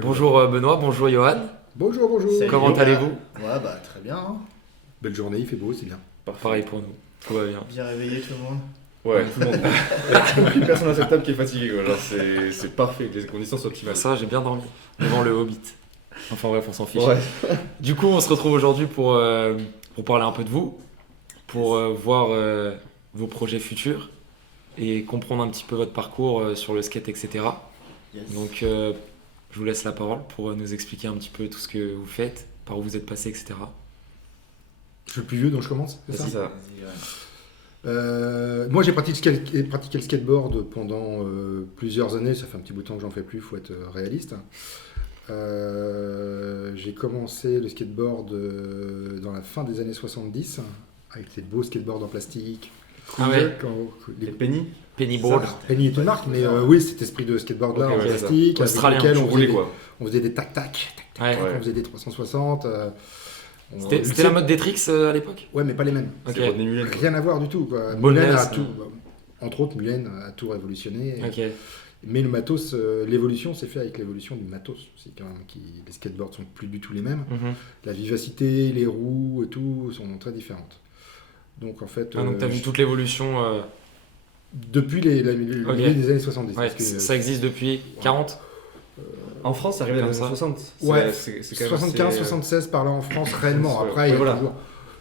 Bonjour Benoît, bonjour Johan. Bonjour, bonjour. Salut. Comment allez-vous? Ouais, bah très bien. Hein. Belle journée, il fait beau, c'est bien. Pareil pour nous, tout va bien. Bien réveillé tout le monde. Ouais, tout le monde. Il n'y a aucune personne à cette table qui est fatiguée. Quoi. Genre, c'est parfait, les conditions sont optimales. Ça, j'ai bien dormi devant le Hobbit. Enfin bref, on s'en fiche. Ouais. Du coup, on se retrouve aujourd'hui pour parler un peu de vous, pour voir vos projets futurs et comprendre un petit peu votre parcours sur le skate, etc. Yes. Donc, je vous laisse la parole pour nous expliquer un petit peu tout ce que vous faites, par où vous êtes passé, etc. Je suis le plus vieux, donc je commence, c'est ça C'est ça. Vas-y, ouais. Moi, j'ai pratiqué le skateboard pendant plusieurs années. Ça fait un petit bout de temps que j'en fais plus, il faut être réaliste. J'ai commencé le skateboard dans la fin des années 70, avec ces beaux skateboards en plastique. Ah ouais. Les penny Pennyboard. Penny est une marque, mais oui, cet esprit de skateboard là Ok, en ouais, plastique, avec Australien, lequel Tu roulais quoi. on faisait des tac-tac, Ouais. on faisait des 360. C'était la mode des tricks à l'époque? Ouais, mais pas les mêmes. Ok. C'est Rodney Mullen. Rien à voir du tout. Quoi. Boneless, Mullen a tout, entre autres, Mullen a tout révolutionné. Ok. Mais le matos, l'évolution s'est fait avec l'évolution du matos. C'est quand même les skateboards sont plus du tout les mêmes. Mhm. La vivacité, les roues et tout sont très différentes. Donc en fait, Ah, donc t'as vu toute l'évolution. depuis le Ok. milieu des années 70. Ouais, parce que, ça existe depuis 40? En France, c'est arrivé dans les Comme années ça. 60. Ouais, C'est quand même 75, assez, 76 par là en France réellement. Ouais, Après, il y a voilà. toujours.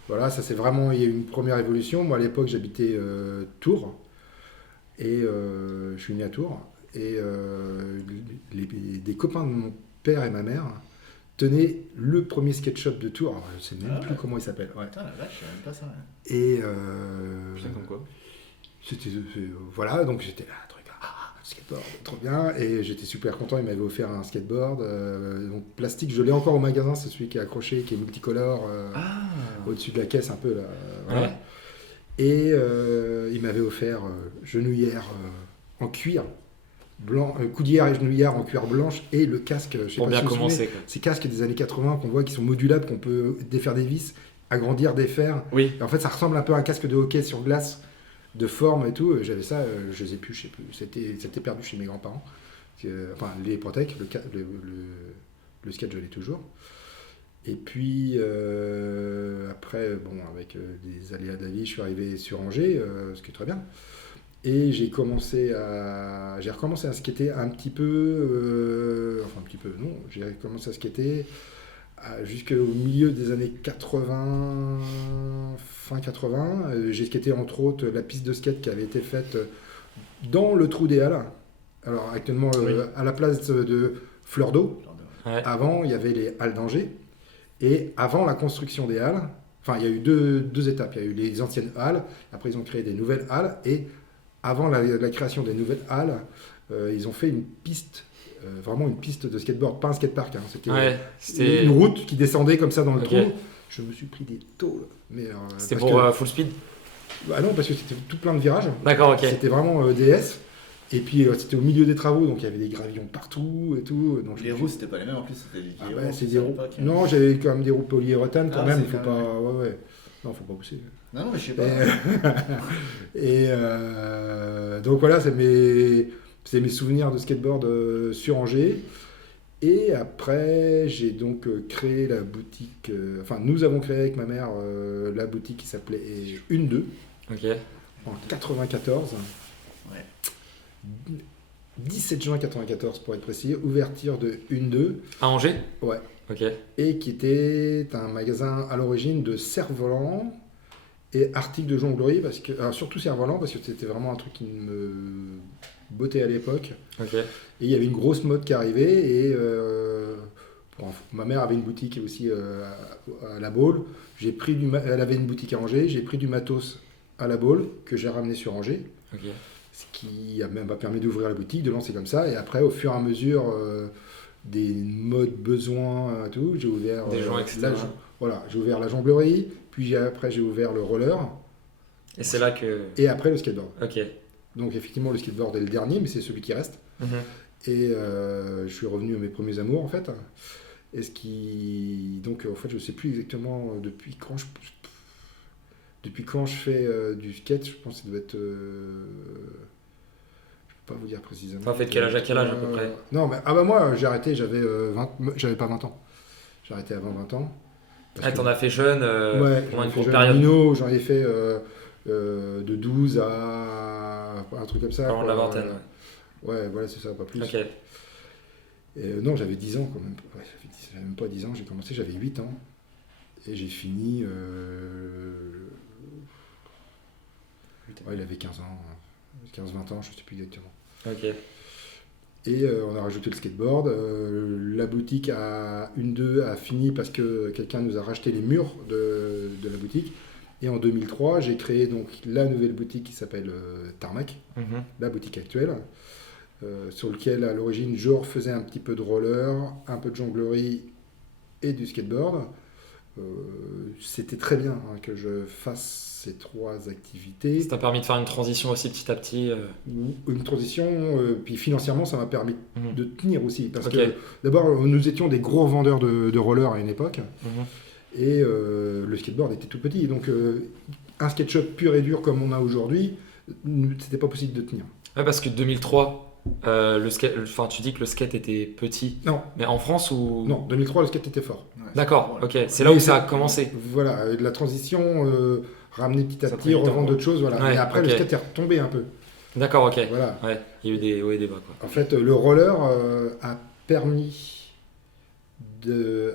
Voilà, ça c'est vraiment. Il y a eu une première évolution. Moi à l'époque, j'habitais Tours. Et je suis né à Tours. Et des copains de mon père et ma mère tenaient le premier skate shop de Tours. Alors, je ne sais même Ah plus ouais. comment il s'appelle. Ouais. Putain, la vache, je savais même pas ça. Ouais. Et Putain, comme quoi. c'était, voilà, donc j'étais là, truc, skateboard, trop bien. Et j'étais super content. Il m'avait offert un skateboard. Donc plastique, je l'ai encore au magasin. C'est celui qui est accroché, qui est multicolore, Ah au-dessus de la caisse un peu là. Voilà. Ouais. Et il m'avait offert genouillère en cuir blanc, coudière et genouillère en cuir blanche et le casque, je sais Pour pas bien si vous vous souvenez, commencer, quoi. ces casques des années 80 qu'on voit qui sont modulables, qu'on peut défaire des vis, agrandir, défaire. Oui. Et en fait, ça ressemble un peu à un casque de hockey sur glace, de forme et tout. J'avais ça, je les ai plus, je sais plus. C'était perdu chez mes grands-parents. Enfin, les Protec, le skate, je l'ai toujours. Et puis, après, bon, avec des aléas de la vie, je suis arrivé sur Angers, ce qui est très bien. Et j'ai recommencé à skater un petit peu, enfin un petit peu, non, j'ai commencé à skater jusqu'au milieu des années 80, fin 80. J'ai skaté entre autres la piste de skate qui avait été faite dans le trou des Halles. Alors actuellement, Oui. à la place de Fleur d'eau, Ouais. avant il y avait les Halles d'Angers. Et avant la construction des halles, enfin il y a eu deux étapes. Il y a eu les anciennes halles, après ils ont créé des nouvelles halles, et avant la création des nouvelles halles, ils ont fait une piste, vraiment une piste de skateboard, pas un skatepark. Hein, Ouais, c'était une route qui descendait comme ça dans le Ok. trou. Je me suis pris des tôles. Mais, c'était parce pour que- full speed? Bah non, parce que c'était tout plein de virages. D'accord, ok. C'était vraiment DS. Et puis c'était au milieu des travaux, donc il y avait des gravillons partout et tout. Donc, Les roues, c'était pas les mêmes en plus, c'était du Ah Guillaume, ouais, c'est ça, des à roues. l'époque. Non, j'avais quand même des roues polyuréthane quand Ah, même. c'est Faut quand pas. même, Ouais, ouais. Non, faut pas pousser. Non, mais je sais pas. Et donc voilà, c'est mes souvenirs de skateboard sur Angers. Et après, j'ai donc créé la boutique. Enfin, nous avons créé avec ma mère la boutique qui s'appelait Une 2 Ok. en 94. Ouais. 17 juin 94 pour être précis, ouverture de Une 2. À Angers? Ouais. Ok. Et qui était un magasin à l'origine de cerfs-volants et articles de jonglerie, parce que, alors surtout cerfs-volants, parce que c'était vraiment un truc qui me bottait à l'époque. Ok. Et il y avait une grosse mode qui arrivait, et ma mère avait une boutique aussi à La Baule. Elle avait une boutique à Angers, j'ai pris du matos à La Baule, que j'ai ramené sur Angers, Ok. ce qui m'a permis d'ouvrir la boutique, de lancer comme ça, et après, au fur et à mesure des modes besoins, tout, j'ai ouvert Des joints, etc. voilà, j'ai ouvert la jonglerie, puis après j'ai ouvert le roller, Et c'est là que. et après le skateboard. Ok. Donc effectivement le skateboard est le dernier, mais c'est celui qui reste. Mhm. Et je suis revenu à mes premiers amours en fait. Et ce qui, donc en fait je sais plus exactement depuis quand je fais du skate. Je pense que ça doit être, je peux pas vous dire précisément. T'as fait de quel âge à quel âge à peu près? Non, mais moi j'ai arrêté, j'avais pas 20 ans. J'ai arrêté avant 20 ans. Ah, t'en as fait jeune Ouais, pendant une fait courte jeune période. Minot, j'en ai fait de 12 à un truc comme ça. Pendant la quoi. vingtaine. Ouais, voilà, c'est ça, pas plus. Ok. Et, non, j'avais 10 ans quand même. Ouais, j'avais même pas 10 ans, j'ai commencé, j'avais 8 ans. Et j'ai fini. Ouais, il avait 15 ans. 15-20 ans, je ne sais plus exactement. Ok. Et on a rajouté le skateboard. La boutique à 1-2 a fini parce que quelqu'un nous a racheté les murs de la boutique. Et en 2003, j'ai créé donc la nouvelle boutique qui s'appelle Tarmac, Mhm. la boutique actuelle, sur lequel à l'origine je refaisais un petit peu de roller, un peu de jonglerie et du skateboard. C'était très bien que je fasse ces 3 activités. Ça t'a permis de faire une transition aussi petit à petit. Une transition, puis financièrement ça m'a permis Mhm. de tenir aussi. Parce Ok. que d'abord nous étions des gros vendeurs de rollers à une époque. Mhm. Et le skateboard était tout petit. Donc un skate shop pur et dur comme on a aujourd'hui, c'était pas possible de tenir. Ouais, parce que 2003, le skate, enfin, tu dis que le skate était petit, Non, mais en France ou... non, 2003 le skate était fort. Ouais, D'accord, c'est- ok. C'est là où Mais ça a c'est- commencé. Voilà, la transition, ramener petit à Ça petit, prend du temps, revendre quoi. d'autres choses. Voilà. Ouais, Et après ok. le skate est retombé un peu. D'accord, ok. Voilà. Ouais, il y a eu des hauts et des bas, quoi. En fait, le roller a permis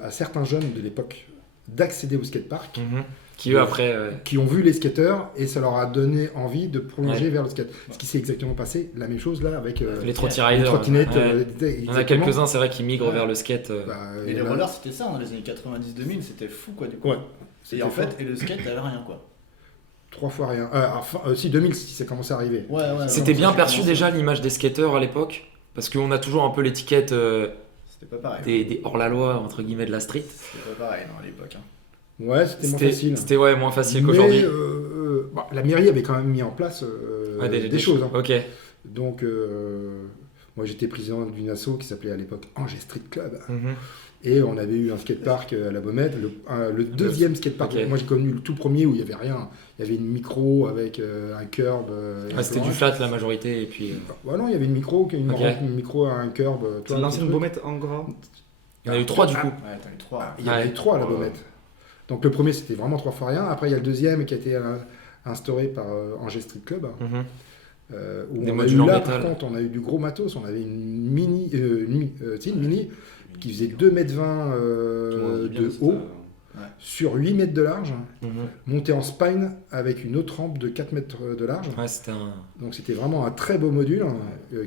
à certains jeunes de l'époque d'accéder au skatepark, Mhm. Qui eux, après... qui ont vu les skateurs et ça leur a donné envie de prolonger Ouais. vers le skate. Ce qui s'est exactement passé, la même chose là avec les trotty les riders. trottinettes. Ouais. Il y en a exactement. quelques-uns, c'est vrai, qui migrent Ouais. vers le skate. Bah, Et il y les en a- rollers, c'était ça, dans les années 90-2000, c'était fou quoi du coup. Ouais. Et C'était en fort. fait, et le skate, t'avais rien quoi. 3 fois rien. Si 2000, si ça commençait à arriver. Ouais, ouais. C'était ouais, bien ça perçu commençait. déjà l'image des skateurs à l'époque, parce qu'on a toujours un peu l'étiquette C'était pas pareil. des hors-la-loi, entre guillemets, de la street. C'était pas pareil non, à l'époque. Hein. Ouais, c'était moins facile. C'était ouais, moins facile Mais, qu'aujourd'hui. la mairie avait quand même mis en place Ouais, des choses. Hein. Ok. Donc, moi j'étais président d'une asso qui s'appelait à l'époque Angers Street Club. Mhm. Et on avait eu un skatepark à la Baumette, le deuxième skatepark. Ok. Moi j'ai connu le tout premier où il n'y avait rien. Il y avait une micro avec un curb. et un Ah, c'était du planche. flat la majorité, et puis Ouais, non, il y avait une micro, une Ok. rampe, une micro à un curb. tu vois, C'est un l'ancienne petit truc. Baumette en gras. il y en a eu 3 du coup. Ouais, t'as eu 3. Il y en a Ouais. eu 3 à la Ouais. Baumette. Donc le premier c'était vraiment 3 fois rien. Après il y a le deuxième qui a été instauré par Angers Street Club. Mhm. Où Des on a modules eu en là, métal. par contre, on a eu du gros matos. On avait une mini, une mini qui faisait 2,20 m de haut sur 8 mètres de large, Mhm. montée en spine avec une autre rampe de 4 mètres de large. Ouais, c'était un. Donc c'était vraiment un très beau module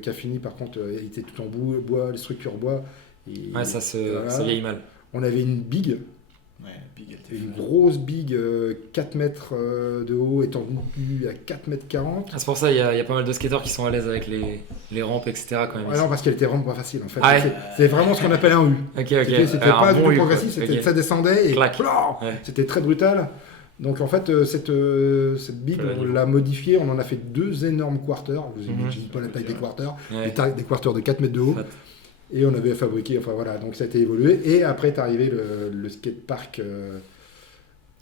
qui a fini par contre, il était tout en bois, les structures bois. Et Ouais, ça voilà. ça vieillit mal. On avait une big, Ouais, Big, elle était une folle. grosse big 4 mètres de haut étendue à 4 mètres 40. Ah, c'est pour ça, il y a pas mal de skateurs qui sont à l'aise avec les rampes, etc. quand même. Ah non, parce qu'elle était vraiment pas facile en fait. Ah ouais. C'est vraiment ce qu'on appelle un U. Ok, ok. C'était Un pas du bon tout U, quoi. progressif, c'était Ok. ça descendait et Clac. plan. Ouais. C'était très brutal. Donc en fait, cette big, Fallait on niveau. l'a modifiée, on en a fait 2 énormes quarters. Je vous Mhm. dis pas la taille des quarters, Ouais. des quarters de 4 mètres de haut. Fat. Et on avait fabriqué, enfin voilà, donc ça a été évolué. Et après est arrivé le skatepark.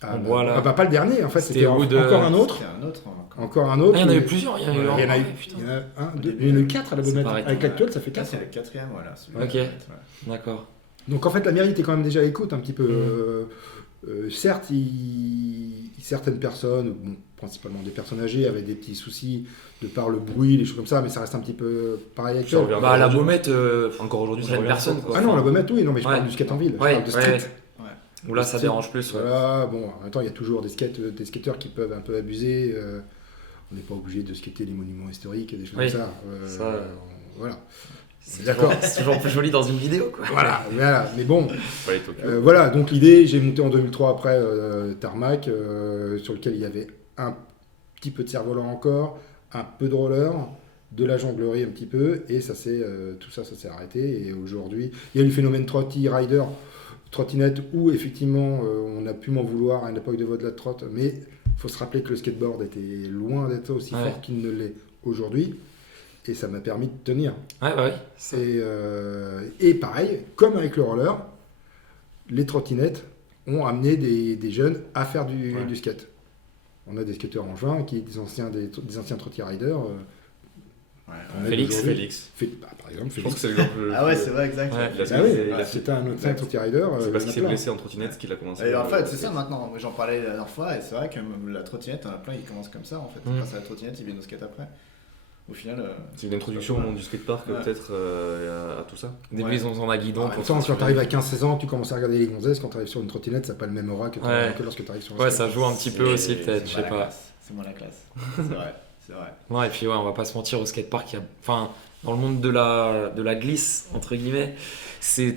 En bois, là. Ah bah pas le dernier, en fait, C'était c'était Wood, encore un autre. C'était un autre. Encore. Encore un autre. Ah, il y en a eu mais- plusieurs. Il y en a eu Il y en a eu, ouais, il y en a un, deux, il y en a eu 4 à la C'est Baumette. pareil. Avec l'actuel, ça fait Là, 4. c'est le quatrième, voilà. celui-là. Ok. Ouais. D'accord. Donc en fait, la mairie était quand même déjà à l'écoute un petit peu. Mhm. Certes, certaines personnes, bon, principalement des personnes âgées, avaient des petits soucis de par le bruit, les choses comme ça, mais ça reste un petit peu pareil Ça actuel. revient. Bah, à la Baumette, Encore aujourd'hui, ça plein de revient. personnes, quoi. Ah non, la Baumette, oui, non, mais je Ouais. parle du skate en ville, je Ouais, parle de street. ouais. Où là, ça Street. dérange plus. Ouais. Voilà, bon, en même temps, il y a toujours des skateurs qui peuvent un peu abuser. On n'est pas obligé de skater les monuments historiques, des choses Oui. comme ça. Ça, voilà. C'est D'accord. C'est toujours plus joli dans une vidéo, quoi. Voilà, mais bon, Fallait Tokyo. voilà, donc l'idée, j'ai monté en 2003 après Tarmac, sur lequel il y avait un petit peu de cerf-volant encore, un peu de roller, de la jonglerie un petit peu, et ça tout ça s'est arrêté. Et aujourd'hui, il y a eu le phénomène trotty rider, trottinette, où effectivement on a pu m'en vouloir à l'époque de Vodla de Trot, mais il faut se rappeler que le skateboard était loin d'être aussi Ouais. fort qu'il ne l'est aujourd'hui, et ça m'a permis de tenir. Ouais, bah oui. Ça- Et pareil, comme avec le roller, les trottinettes ont amené des jeunes à faire du skate. On a des skateurs en juin, des anciens trotty riders, On aide Félix. aujourd'hui- Félix. Par exemple, Je pense Félix. que c'est l'exemple le Ah ouais, plus- c'est vrai, exact. Ouais. Il a Ah oui, il a- c'était un autre exact. tricky rider. C'est il parce y en qu'il a s'est plein. blessé en trottinette qu'il a commencé. Et en fait, le c'est ça skate. maintenant. J'en parlais la dernière fois, et c'est vrai que la trottinette, t'en as plein qui commencent comme ça en fait. Ils passent à la trottinette, ils viennent au skate après. Au final. C'est une introduction au monde du skatepark, Ouais. peut-être, à tout ça. Au début, Ouais. ils ont besoin d'un guidon. En même pour temps, se quand tu arrives à suivre. 15-16 ans, tu commences à regarder les gonzesses. Quand tu arrives sur une trottinette, ça n'a pas le même aura que, Ouais. que lorsque tu arrives sur un Ouais, skate. ça joue un petit peu C'est- aussi, peut-être, c'est je sais moins la pas. classe. C'est moins la classe. C'est vrai, c'est vrai. Non, et puis ouais, on va pas se mentir, au skatepark, enfin, dans le monde de la glisse, entre guillemets,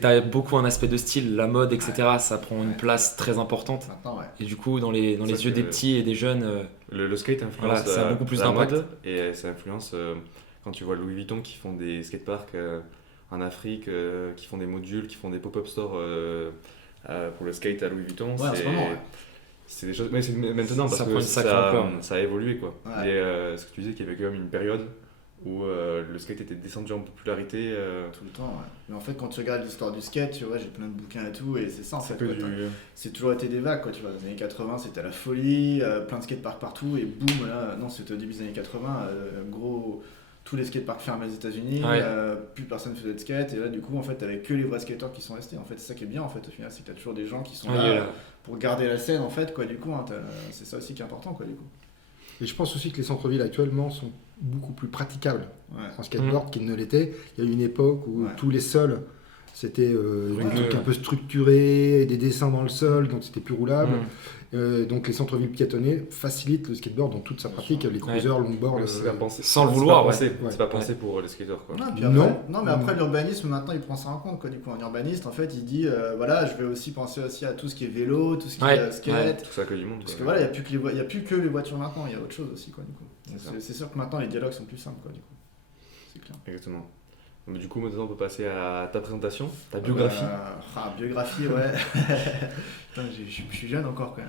t'as beaucoup un aspect de style, la mode, etc. Ça prend une Ouais. place très importante. Maintenant, ouais. Et du coup, dans les C'est yeux vrai des que- petits et des jeunes, Le skate influence Voilà, ça a beaucoup plus la d'impact. mode et ça influence quand tu vois Louis Vuitton qui font des skateparks en Afrique, qui font des modules, qui font des pop-up stores pour le skate à Louis Vuitton. Ouais, en ce moment, ouais. C'est des choses, mais c'est maintenant parce Ça que prend une sacrée ampleur. ça a évolué quoi. Ouais. Et ce que tu disais qu'il y avait quand même une période où le skate était descendu en popularité. Tout le temps, ouais. Mais en fait, quand tu regardes l'histoire du skate, tu vois, j'ai plein de bouquins et tout, et c'est ça en fait. C'est que quoi. du... C'est toujours été des vagues, quoi, tu vois. Dans les années 80, c'était la folie, plein de skateparks partout, et boum, là, non, c'était au début des années 80, gros, tous les skateparks fermés aux États-Unis, Ouais. plus personne faisait de skate, et là, du coup, en fait, t'avais que les vrais skateurs qui sont restés. En fait, c'est ça qui est bien, en fait, au final, c'est que t'as toujours des gens qui sont ouais, là, il y a la- pour garder la scène, en fait, quoi, du coup, hein, c'est ça aussi qui est important, quoi, du coup. Et je pense aussi que les centres-villes actuellement sont beaucoup plus praticables Ouais. en skateboard qu'ils ne l'étaient. Il y a eu une époque où Ouais. tous les sols, c'était des Rugueux, trucs un ouais. peu structurés, des dessins dans le sol, donc c'était plus roulable. Mm. Donc les centres-villes piétonnés facilitent le skateboard dans toute sa pratique, les cruisers, longboards. c'est pas pensé. Sans le c'est vouloir, pas ouais. pensé, Ouais. c'est pas pensé pour les skateurs quoi. Non, puis Non. après, non, mais après l'urbanisme maintenant il prend ça en compte quoi. Du coup, un urbaniste en fait il dit voilà, je vais aussi penser aussi à tout ce qui est vélo, tout ce qui Ouais, est skate. Tout ça que du monde. Parce que quoi. voilà, il n'y a plus que les voitures maintenant, il y a autre chose aussi quoi. Du coup, C'est ça. c'est sûr que maintenant les dialogues sont plus simples quoi. Du coup, c'est clair. Exactement. Mais du coup, maintenant, on peut passer à ta présentation, ta biographie. Biographie, ouais. Putain, je suis jeune encore quand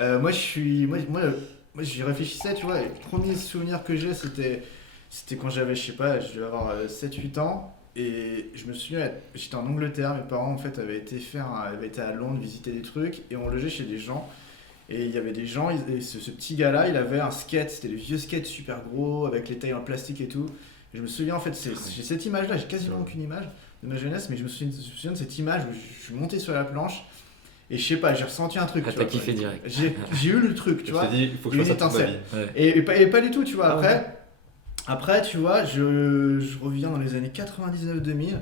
même. Moi, j'y réfléchissais, tu vois. Et le premier souvenir que j'ai, c'était quand j'avais, je sais pas, je devais avoir 7-8 ans. Et je me souviens, j'étais en Angleterre, mes parents en fait avaient été à Londres visiter des trucs et on logeait chez des gens. Et il y avait des gens, et ce petit gars-là, il avait un skate, c'était des vieux skates super gros avec les tailles en plastique et tout. Et je me souviens en fait, j'ai cette image-là, j'ai quasiment aucune image de ma jeunesse, mais je me souviens de cette image où je suis monté sur la planche et je sais pas, j'ai ressenti un truc. Ah, tu t'as vois, kiffé quoi. direct. J'ai eu le truc, tu Je vois. t'ai dit, il faut que je une fasse ça toute ma étincelle. vie. Ouais. Et pas du tout, tu vois. Ah Après, tu vois, je reviens dans les années 99-2000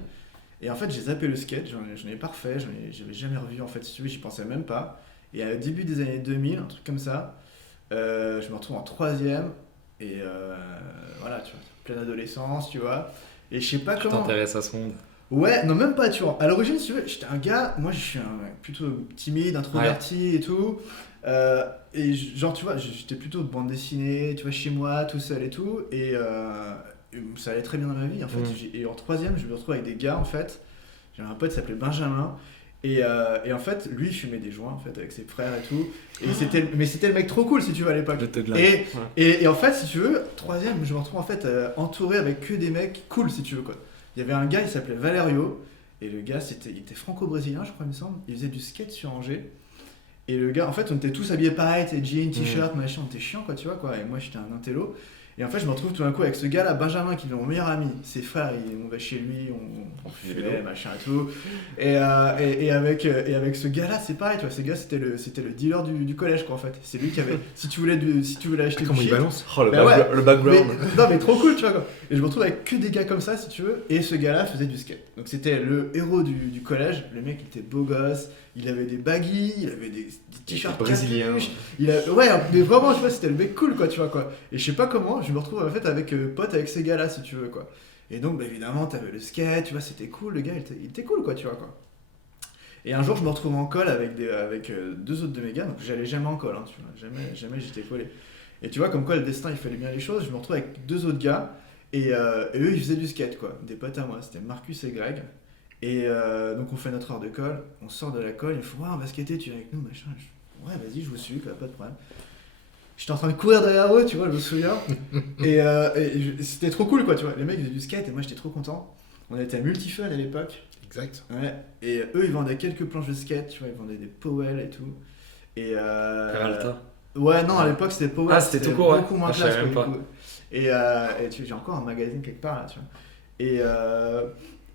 et en fait, j'ai zappé le skate, j'en ai pas refait, j'avais jamais revu en fait, si tu veux, j'y pensais même pas. Et au début des années 2000, un truc comme ça, je me retrouve en 3ème et voilà, tu vois, pleine adolescence, tu vois. Et je sais pas Tu comment. t'intéresses à ce monde. Ouais, non, même pas, tu vois. À l'origine, si tu veux, j'étais un gars, moi je suis un mec plutôt timide, introverti et tout. Et genre, tu vois, j'étais plutôt de bande dessinée, tu vois, chez moi, tout seul et tout. Et ça allait très bien dans ma vie, en fait. Et en 3ème, je me retrouve avec des gars, en fait. J'avais un pote qui s'appelait Benjamin. Et en fait, lui, il fumait des joints, en fait, avec ses frères et tout. Et mais c'était le mec trop cool, si tu veux, à l'époque. Je te glace. Et en fait, si tu veux, 3ème, je me retrouve en fait entouré avec que des mecs cool, si tu veux quoi. Il y avait un gars, il s'appelait Valerio, et le gars, il était franco-brésilien, je crois, il me semble. Il faisait du skate sur Angers. Et le gars, en fait, on était tous habillés pareil, t'es jeans, t-shirt, machin, on était chiant, quoi, tu vois, quoi. Et moi, j'étais un intello. Et en fait, je me retrouve tout d'un coup avec ce gars-là, Benjamin, qui est mon meilleur ami. Ses frères, on va chez lui, on fumait, machin et tout. Et avec ce gars-là, c'est pareil, tu vois. Ce gars, c'était le dealer du collège, quoi, en fait. C'est lui qui avait. Si tu voulais acheter du Comment il shit. balance? Oh, le, Bah ouais. le background. Non, mais trop cool, tu vois, quoi. Et je me retrouve avec que des gars comme ça, si tu veux. Et ce gars-là faisait du skate. Donc, c'était le héros du collège. Le mec, il était beau gosse. Il avait des baggy, il avait des t-shirts brésilien. capuches. Ouais, mais vraiment, tu vois, c'était le mec cool, quoi, tu vois, quoi. Et je sais pas comment, je me retrouve en fait avec pote avec ces gars-là, si tu veux, quoi. Et donc, bah, évidemment, t'avais le skate, tu vois, c'était cool, le gars, il était cool, quoi, tu vois, quoi. Et un jour, je me retrouve en col avec deux autres de mes gars, donc j'allais jamais en col, hein, tu vois, jamais j'étais collé. Et tu vois, comme quoi le destin, il fallait bien les choses, je me retrouve avec deux autres gars, et eux, ils faisaient du skate, quoi, des potes à moi, c'était Marcus et Greg. Et donc on fait notre heure de colle, on sort de la colle, il me faut on va skater, tu viens avec nous, machin. Ouais, vas-y, je vous suis, quoi, pas de problème. J'étais en train de courir derrière eux, tu vois, je me souviens. C'était trop cool, quoi, tu vois. Les mecs faisaient du skate et moi j'étais trop content. On était à Multifun à l'époque. Exact. Ouais. Et eux, ils vendaient quelques planches de skate, tu vois, ils vendaient des Powell et tout. Et Peralta. ouais, non, à l'époque c'était Powell. Ah, c'était tout court, ouais. beaucoup moins Ah, je classe, savais quoi, même du coup. J'ai encore un magazine quelque part là, tu vois.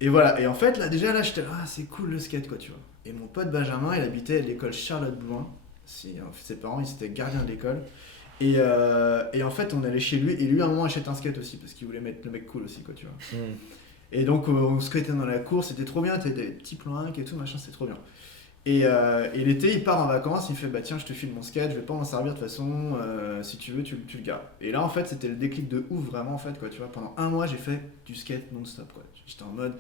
Et voilà, et en fait, là, déjà, là, j'étais là, ah, c'est cool le skate, quoi, tu vois. Et mon pote Benjamin, il habitait à l'école Charlotte Blouin. Ses parents, ils étaient gardiens de l'école. Et en fait, on allait chez lui, et lui, à un moment, achète un skate aussi, parce qu'il voulait mettre le mec cool aussi, quoi, tu vois. Et donc, on skatait dans la cour, c'était trop bien, t'avais des petits planques et tout, machin, c'était trop bien. Et l'été, il part en vacances, il fait bah tiens, je te file mon skate, je vais pas m'en servir de toute façon, si tu veux, tu le gardes. Et là, en fait, c'était le déclic de ouf, vraiment, en fait, quoi, tu vois. Pendant un mois, j'ai fait du skate non-stop, quoi. J'étais en mode,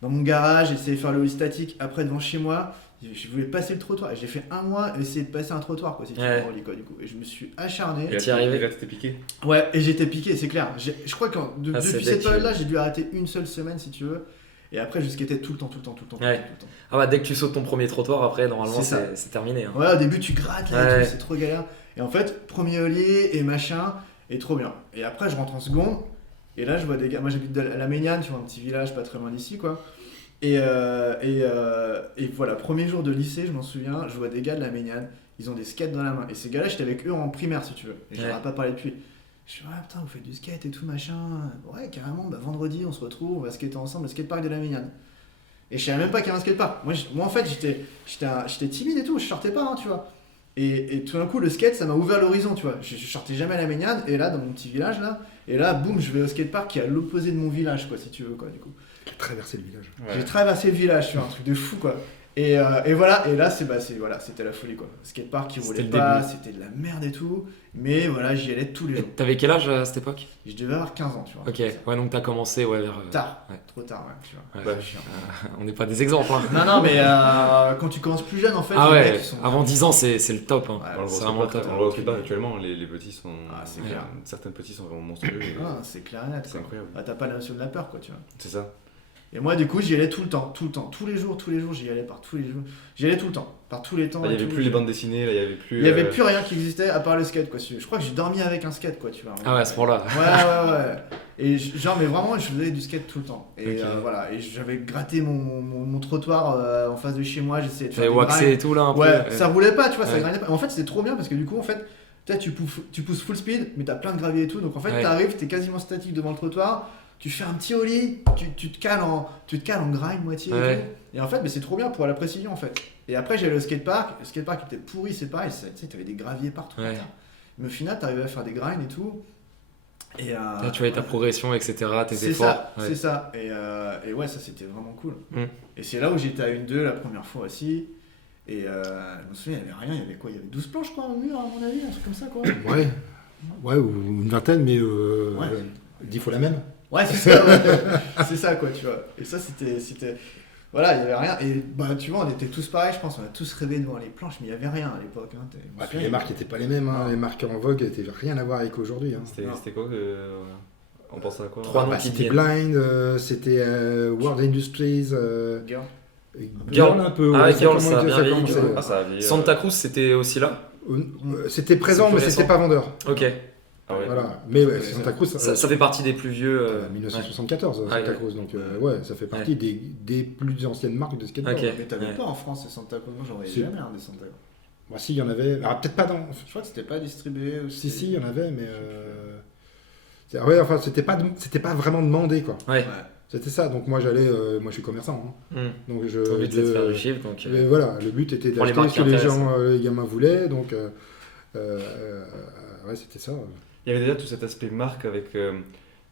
dans mon garage, j'essayais de faire le wheel statique, après devant chez moi, je voulais passer le trottoir. Et j'ai fait un mois essayer de passer un trottoir, quoi, si tu veux, quoi, du coup. Et je me suis acharné. Et là, t'étais piqué. Ouais, et j'étais piqué, c'est clair. Je crois que depuis cette bête, période-là, j'ai dû arrêter une seule semaine, si tu veux. Et après, je skatais tout le temps. Ah bah dès que tu sautes ton premier trottoir, après normalement C'est ça. c'est terminé. Hein. Ouais, au début, tu grattes, là, Ouais. c'est trop galère. Et en fait, premier ollier et machin, et trop bien. Et après, je rentre en seconde, et là, je vois des gars. Moi, j'habite à La Méniane, tu vois, un petit village pas très loin d'ici, quoi. Et voilà, premier jour de lycée, je m'en souviens, je vois des gars de La Méniane, ils ont des skates dans la main. Et ces gars-là, j'étais avec eux en primaire, si tu veux. Et je leur ai pas parlé depuis. Je suis putain, vous faites du skate et tout, machin. Ouais, carrément, bah vendredi, on se retrouve, on va skater ensemble au skatepark de La Méniane. Et je savais même pas qu'il y avait un skatepark. Moi en fait, j'étais timide et tout, je sortais pas, hein, tu vois. Et tout d'un coup, le skate, ça m'a ouvert l'horizon, tu vois. Je sortais jamais à La Méniane, et là, dans mon petit village, là, et là, boum, je vais au skatepark qui est à l'opposé de mon village, quoi, si tu veux, quoi, du coup. J'ai traversé le village. Ouais. J'ai traversé le village, tu vois, un truc de fou, quoi. Et voilà, et là, voilà, c'était la folie, quoi. Skatepark qui roulait C'était le pas, début. c'était de la merde et tout. Mais voilà, j'y allais tous les Et jours. t'avais quel âge à cette époque? Je devais avoir 15 ans, tu vois. Ok, ouais, donc t'as commencé vers. Tard, Ouais. trop tard, ouais, tu vois. Ouais. Ouais. Chiant. On n'est pas des exemples. Hein. Non, mais quand tu commences plus jeune, en fait, Ah les ouais, mecs, ils sont... avant 10 ans, c'est le top. Hein. Ouais, On le c'est voit vraiment au le top. skatepark, on le voit au skatepark actuellement, les petits sont. Ah, c'est clair. Certains petits sont vraiment monstrueux. et Ah, c'est clair et net, C'est quoi. incroyable. Ah, t'as pas la notion de la peur, quoi, tu vois. C'est ça. Et moi, du coup, j'y allais tout le temps, tous les jours, j'y allais par tous les jours. J'y allais tout le temps, par tous les temps. Là, il et n'y avait tout. plus les bandes dessinées, là, il n'y avait plus. Il y avait plus rien qui existait à part le skate, quoi. Je crois que j'ai dormi avec un skate, quoi, tu vois. Ah ouais, à ce point-là. Ouais. Et genre, mais vraiment, je faisais du skate tout le temps. Et Ok. voilà, et j'avais gratté mon trottoir en face de chez moi, j'essayais de faire T'avais des waxé grinds. et tout là un Ouais, peu. ça roulait pas, tu vois, ça Ouais. grindait pas. En fait, c'était trop bien parce que du coup, en fait, tu pousses full speed, mais t'as plein de gravier et tout. Donc en fait, Ouais. t'arrives, t'es quasiment statique devant le trottoir, tu fais un petit ollie, tu te cales en grind moitié et Ouais. tout. Et en fait, mais c'est trop bien pour la précision en fait. Et après, j'allais au skatepark, le skatepark était pourri, c'est pareil, tu sais, t'avais des graviers partout. Ouais. putain. Mais au final, t'arrivais à faire des grinds et tout. Et Là, tu voyais ta progression, etc., tes c'est efforts. ça, Ouais. c'est ça. Et ouais, ça c'était vraiment cool. Mm. Et c'est là où j'étais à 1-2 la première fois aussi. Et je me souviens, il n'y avait rien, il y avait quoi? Il y avait 12 planches quoi au mur à mon avis, un truc comme ça quoi. Ouais, ou une vingtaine, mais Ouais. 10 fois la même. Ouais, c'est ça, ouais. C'est ça quoi, tu vois. Et ça c'était. Voilà, il n'y avait rien. Et bah, tu vois, on était tous pareils, je pense, on a tous rêvé devant les planches, mais il n'y avait rien à l'époque. Hein. Je me Ouais, puis souviens, les marques n'étaient pas les mêmes. Hein. Non. Les marques en vogue n'étaient rien à voir avec aujourd'hui. Hein. Non. C'était quoi on pensait à quoi? Trois noms Bah, qui c'était viennent. Blind, c'était World Industries, Girl. Girl un peu. Ah, ouais, Girl, ça a bien vieilli, commençait. Girl. Ah, ça a vieilli, Santa Cruz, c'était aussi là. C'était présent, C'est mais plus c'était récent. pas vendeur. Ok. Ah ouais. Voilà. Mais ouais, Ouais, Santa Cruz, Ça fait partie des plus vieux. 1974, Santa Ouais. Cruz. Donc ouais, ça fait partie des plus anciennes marques de skateboard. Ok. Mais t'avais Ouais. pas en France ces Santa Cruz, moi j'en voyais Si. jamais des Santa Cruz. Bah, si, il y en avait. Ah, peut-être pas dans. Je crois que c'était pas distribué aussi. Si, il y en avait, mais. Ouais, enfin, c'était pas vraiment demandé, quoi. Ouais. Ouais. C'était ça. Donc moi, j'allais. Moi, je suis commerçant. Hein. Hmm. Donc Ton but, c'est de faire du chiffre. Donc, Mais voilà, le but était Pour les d'acheter marques ce que les qui gens, les gamins voulaient. Donc, ouais, c'était ça. Il y avait déjà tout cet aspect marque avec.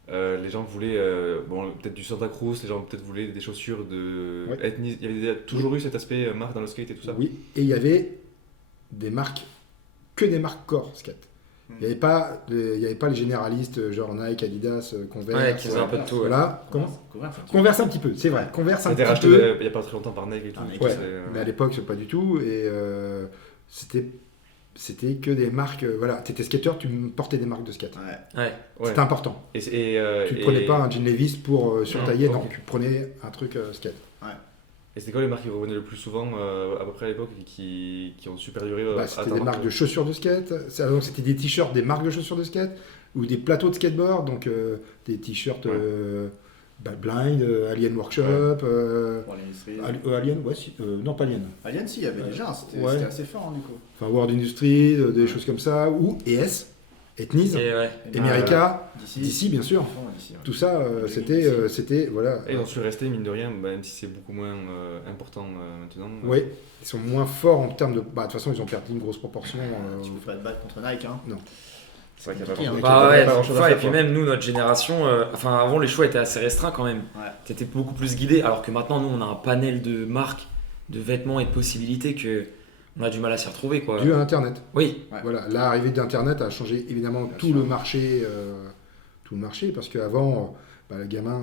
Les gens voulaient peut-être du Santa Cruz, les gens peut-être voulaient des chaussures de Ouais. ethnie. Il y avait déjà toujours eu cet aspect marque dans le skate et tout ça. Oui, et il y avait des marques, que des marques core skate. Il n'y avait pas les généralistes genre Nike, Adidas, Converse. ouais, qui faisaient un peu de tout. Ouais. Voilà. Converse, Converse un petit peu, c'est vrai. Converse Ça un a été petit racheté peu. il n'y a pas très longtemps par Nike et tout. Ah, Nike, Ouais, C'est- mais à l'époque, c'est pas du tout. Et c'était que des marques. Voilà, tu étais skateur, tu portais des marques de skate. Ouais. Ouais. Ouais. C'était important. Et, Tu ne prenais pas un jean Levi's pour surtailler, Non, non, ok. tu prenais un truc skate. et c'était quoi les marques qui revenaient le plus souvent à peu près à l'époque et qui ont super duré Bah, à c'était ta des marque marques de chaussures de skate. Donc c'était des t-shirts, des marques de chaussures de skate ou des plateaux de skateboard, donc des t-shirts Blind, Alien Workshop, Pour l'industrie. Alien, ouais, non pas Alien. Alien, si, il y avait déjà, c'était Ouais. c'était assez fort hein, du coup. Enfin World Industries, des choses comme ça, ou ES. Ethnies, Et ouais. Emerica, D'ici. d'ici bien sûr. D'ici, ouais. Tout ça, c'était voilà. Et j'en suis resté, mine de rien, même si c'est beaucoup moins important maintenant. Oui, ils sont moins forts en termes de. Bah, de toute façon, ils ont perdu une grosse proportion. Tu peux pas te battre contre Nike, hein. C'est vrai qu'il n'y a compliqué, pas hein. grand-chose. Bah Il y a ouais, pas grand-chose à et faire, puis quoi. même nous, notre génération, enfin avant les choix étaient assez restreints quand même. Ouais. T'étais beaucoup plus guidé, alors que maintenant nous on a un panel de marques, de vêtements et de possibilités que on a du mal à s'y retrouver quoi. Dû à Internet. Oui, Ouais. Voilà, l'arrivée d'Internet a changé évidemment Bien tout sûr. le marché, parce qu'avant, le gamin,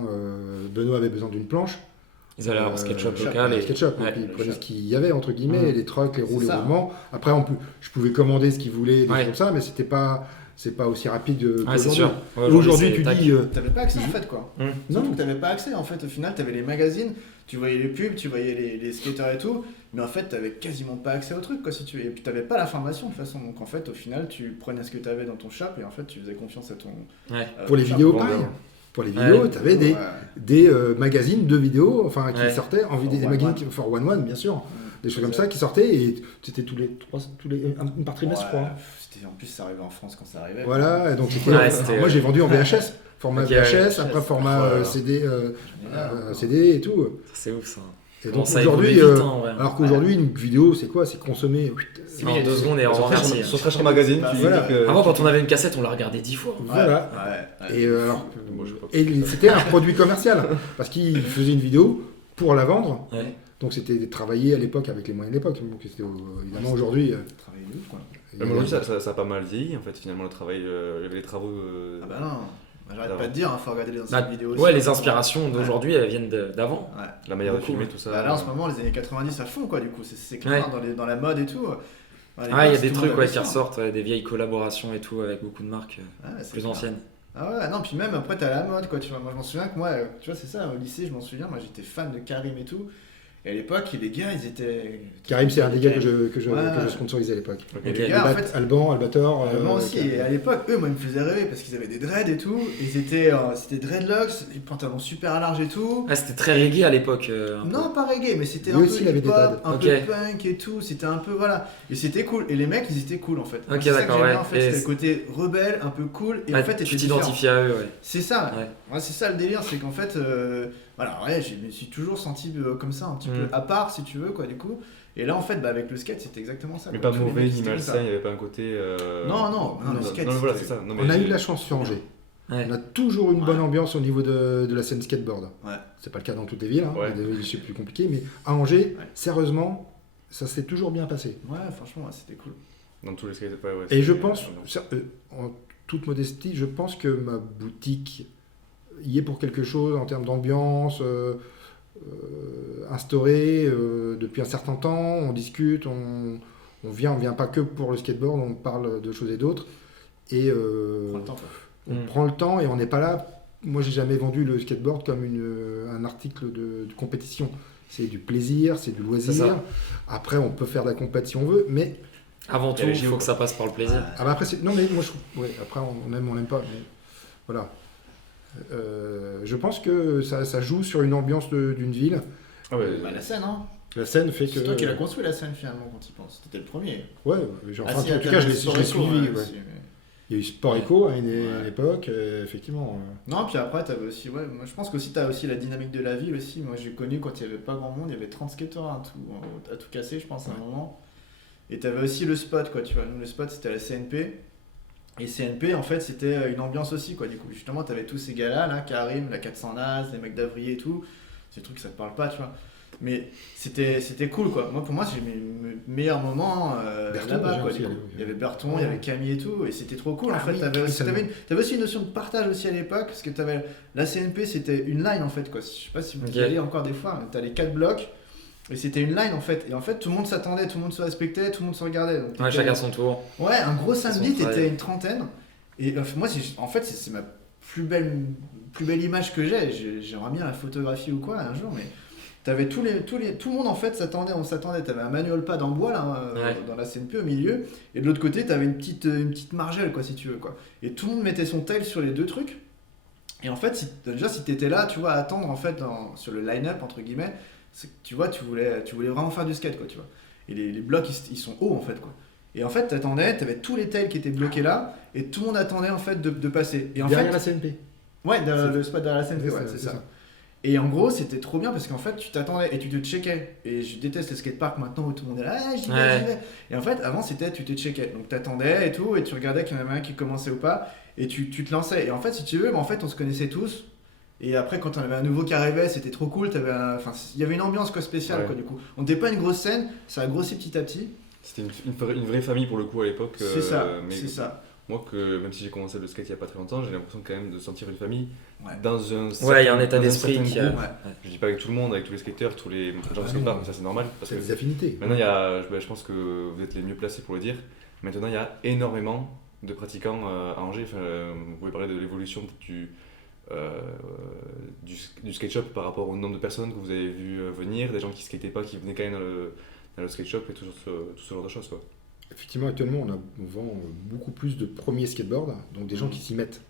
Benoît avait besoin d'une planche. ils allaient au SketchUp shop, local et SketchUp, ouais. et puis ils le prenaient shop. ce qu'il y avait entre guillemets, Mm. les trucks, les roues, C'est les ça. roulements. Après, je pouvais commander ce qu'il voulait, des Ouais. choses comme ça, mais c'est pas aussi rapide Ouais, c'est qu'aujourd'hui. sûr. Ouais, Aujourd'hui, c'est tu tac. dis, T'avais pas accès en fait quoi. Hum. non, Surtout que t'avais pas accès en fait. Au final, t'avais les magazines, tu voyais les pubs, tu voyais les skateurs et tout, mais en fait, t'avais quasiment pas accès au truc quoi si tu veux. Et puis t'avais pas la formation de toute façon. Donc en fait, au final, tu prenais ce que t'avais dans ton shop et en fait, tu faisais confiance à ton. Ouais. pour les ton shop. vidéos, vendeur. pareil. Pour les vidéos, Ouais. tu avais Ouais. des magazines de vidéos, enfin qui Ouais. sortaient, des For magazines One for One bien sûr, Mm. des choses comme ça qui sortaient et c'était une par trimestre, je crois. Ouais, en plus, ça arrivait en France quand ça arrivait. Voilà, et donc c'était. Ouais, c'était, moi j'ai vendu en VHS, format Ok, VHS, ouais. après format Oh là là. CD, Génial. CD et tout. C'est ouf ça. Et Bon, donc ça évolue aujourd'hui, vite, hein, en vrai. alors qu'aujourd'hui une vidéo c'est quoi? C'est consommer. En 2 secondes et au revoir, merci. Sur Trash Magazine, Bah, tu dis voilà. que- Avant quand on avait une cassette on la regardait 10 fois. Voilà. Ouais. Et alors, Moi, je sais pas. et c'était un produit commercial parce qu'il faisait une vidéo pour la vendre. Ouais. Donc c'était travaillé à l'époque avec les moyens de l'époque. Donc c'était évidemment aujourd'hui. Travailler de ouf quoi. Mais aujourd'hui, ça a pas mal vieilli, en fait, finalement, le travail, les travaux. Ah bah non. Bah, j'arrête pas de dire, faut regarder les Bah, anciennes vidéos aussi. ouais, les inspirations d'aujourd'hui elles viennent d'avant. Ouais. La manière de Beaucoup, filmer, ouais. tout ça. Bah là en ce moment les années 90 à fond quoi du coup c'est clair dans la mode et tout. Ah, il y a des trucs ouais, qui ressortent, ouais, des vieilles collaborations et tout avec beaucoup de marques plus anciennes. Ah ouais non puis même après t'as la mode quoi tu vois moi je m'en souviens que moi tu vois c'est ça au lycée je m'en souviens moi j'étais fan de Karim et tout et à l'époque les gars ils étaient Karim c'est un des gars que je Ouais. sponsorisais à l'époque. Et Ok. les gars en fait Alban, Albator. moi aussi, et à l'époque, eux, moi, ils me faisaient rêver parce qu'ils avaient des dreads et tout. Ils étaient, c'était dreadlocks, des pantalons super larges et tout. Ah, c'était très reggae à l'époque. un peu. Non, pas reggae, mais c'était Lui un aussi, peu il avait des hip-hop, dreads. un Ok. peu punk et tout. C'était un peu, voilà. Et c'était cool. Et les mecs, ils étaient cool en fait. Moi, Ok, c'est ça que d'accord, j'aimais, ouais. en fait. Et C'était le c'est- côté rebelle, un peu cool. Et Ah, en fait, tu t'étais t'identifies à eux, ouais. C'est ça. Ouais. Ouais, c'est ça le délire, c'est qu'en fait, voilà, ouais, je me suis toujours senti comme ça, un petit Mm. peu à part, si tu veux, quoi, du coup. Et là, en fait, bah, avec le skate, c'était exactement ça. Mais quoi. pas Tous les mauvais mecs, ni c'était comme ça. malsain, il n'y avait pas un côté. Non, le skate, Non, voilà, c'était- c'est ça. Non, On mais a eu de la chance sur Angers. Ouais. On a toujours une bonne ambiance au niveau de la scène skateboard. Ouais. C'est pas le cas dans toutes les villes, hein. Ouais. Il y a des villes c'est plus compliqué, mais à Angers, Ouais. sérieusement, ça s'est toujours bien passé. Ouais, franchement, ouais, c'était cool. Dans tous les skates, ouais, ouais, Et je c'est- pense, en toute modestie, je pense que ma boutique y est pour quelque chose en termes d'ambiance instaurée depuis un certain temps. On discute, on vient pas que pour le skateboard, on parle de choses et d'autres. Et Prends le temps, quoi. on Mm. prend le temps et on n'est pas là. Moi, j'ai jamais vendu le skateboard comme un article de compétition. C'est du plaisir, c'est du C'est loisir. ça. Après, on peut faire de la compétition si on veut, mais Avant Il y tout, a les il JO, faut quoi. que ça passe par le plaisir. ah bah après, non mais moi je trouve, ouais, après on aime, on n'aime pas, mais voilà. Je pense que ça joue sur une ambiance d'une ville. Ah ouais. Bah, la scène, hein. La scène fait que. C'est toi qui l'as construit la scène finalement quand tu y penses. T'étais le premier. Ouais, enfin, Ah, si, en tout cas, je l'ai suivi. Ouais. aussi, mais- Il y a eu Sport Eco à une Ouais. époque, effectivement. Non, puis après, t'avais aussi, ouais, moi je pense qu'aussi t'as aussi la dynamique de la ville aussi. Moi j'ai connu quand il n'y avait pas grand monde, il y avait 30 skateurs à tout casser, je pense, à un moment. Et t'avais aussi le spot, quoi, tu vois. Nous, le spot c'était la CNP. Et CNP, en fait, c'était une ambiance aussi, quoi. Du coup, justement, t'avais tous ces gars-là, là, Karim, la 400 Nas, les mecs d'Avrier et tout. C'est des trucs que ça te parle pas, tu vois. Mais c'était cool, quoi. Moi, pour moi, j'ai mes meilleurs moments Berton, là-bas, déjà, quoi. aussi, Du à coup. l'époque. Il y avait Berton, il y avait Camille et tout. Et c'était trop cool, en Ah fait. oui, T'avais Camille, aussi, ça me- t'avais aussi une notion de partage aussi à l'époque. Parce que t'avais la CNP, c'était une line, en fait, quoi. Je sais pas si vous y Ok. allez encore des fois. Mais t'as les 4 blocs. Et c'était une line en fait, et en fait tout le monde s'attendait, tout le monde se respectait, tout le monde se regardait. Donc, Ouais, t'étais- chacun son tour. Ouais, un gros samedi, Ils sont t'étais prêts. une trentaine. Et moi, en fait, c'est ma plus belle image que j'ai. J'aimerais bien la photographie ou quoi un jour, mais t'avais tout le monde en fait s'attendait, on s'attendait. T'avais un manual pad en bois là, Ouais. dans la CNP au milieu, et de l'autre côté, t'avais une petite margelle quoi, si tu veux quoi. Et tout le monde mettait son tail sur les deux trucs. Et en fait, si t'étais là, tu vois, à attendre en fait sur le line-up entre guillemets, c'est que, tu vois, tu voulais vraiment faire du skate quoi, tu vois. Et les blocs ils sont hauts en fait quoi. Et en fait, t'avais tous les tails qui étaient bloqués là, et tout le monde attendait en fait de passer. Et en Derrière fait, la CNP. ouais, le spot derrière la scène, ouais, c'est ça. Et en gros, c'était trop bien parce qu'en fait, tu t'attendais et tu te checkais. Et je déteste le skatepark maintenant où tout le monde est là, ah, j'y vais, j'y vais. Et en fait, avant, c'était tu te checkais. Donc t'attendais et tout, et tu regardais qu'il y en avait un qui commençait ou pas, et tu te lançais. Et en fait, si tu veux, en fait, on se connaissait tous. Et après, quand on avait un nouveau qui arrivait, c'était trop cool. Enfin, il y avait une ambiance quoi, spéciale, quoi, du coup. On n'était pas une grosse scène, ça a grossi petit à petit. C'était une vraie famille pour le coup à l'époque. C'est ça, mais c'est ça. Moi, même si j'ai commencé le skate il n'y a pas très longtemps, j'ai l'impression quand même de sentir une famille Ouais. dans un Ouais, il y a un état dans d'esprit certain qui a... groupe. Ouais. Je dis pas avec tout le monde, avec tous les skateurs, tous les gens de skatepark, mais ça c'est normal. Parce C'est que des affinités. maintenant, je pense que vous êtes les mieux placés pour le dire. Maintenant, il y a énormément de pratiquants à Angers. Enfin, vous pouvez parler de l'évolution du skate shop par rapport au nombre de personnes que vous avez vu venir, des gens qui skataient pas, qui venaient quand même dans le skate shop et tout ce genre de choses, quoi. Effectivement, actuellement, on vend beaucoup plus de premiers skateboards, donc des gens qui s'y mettent.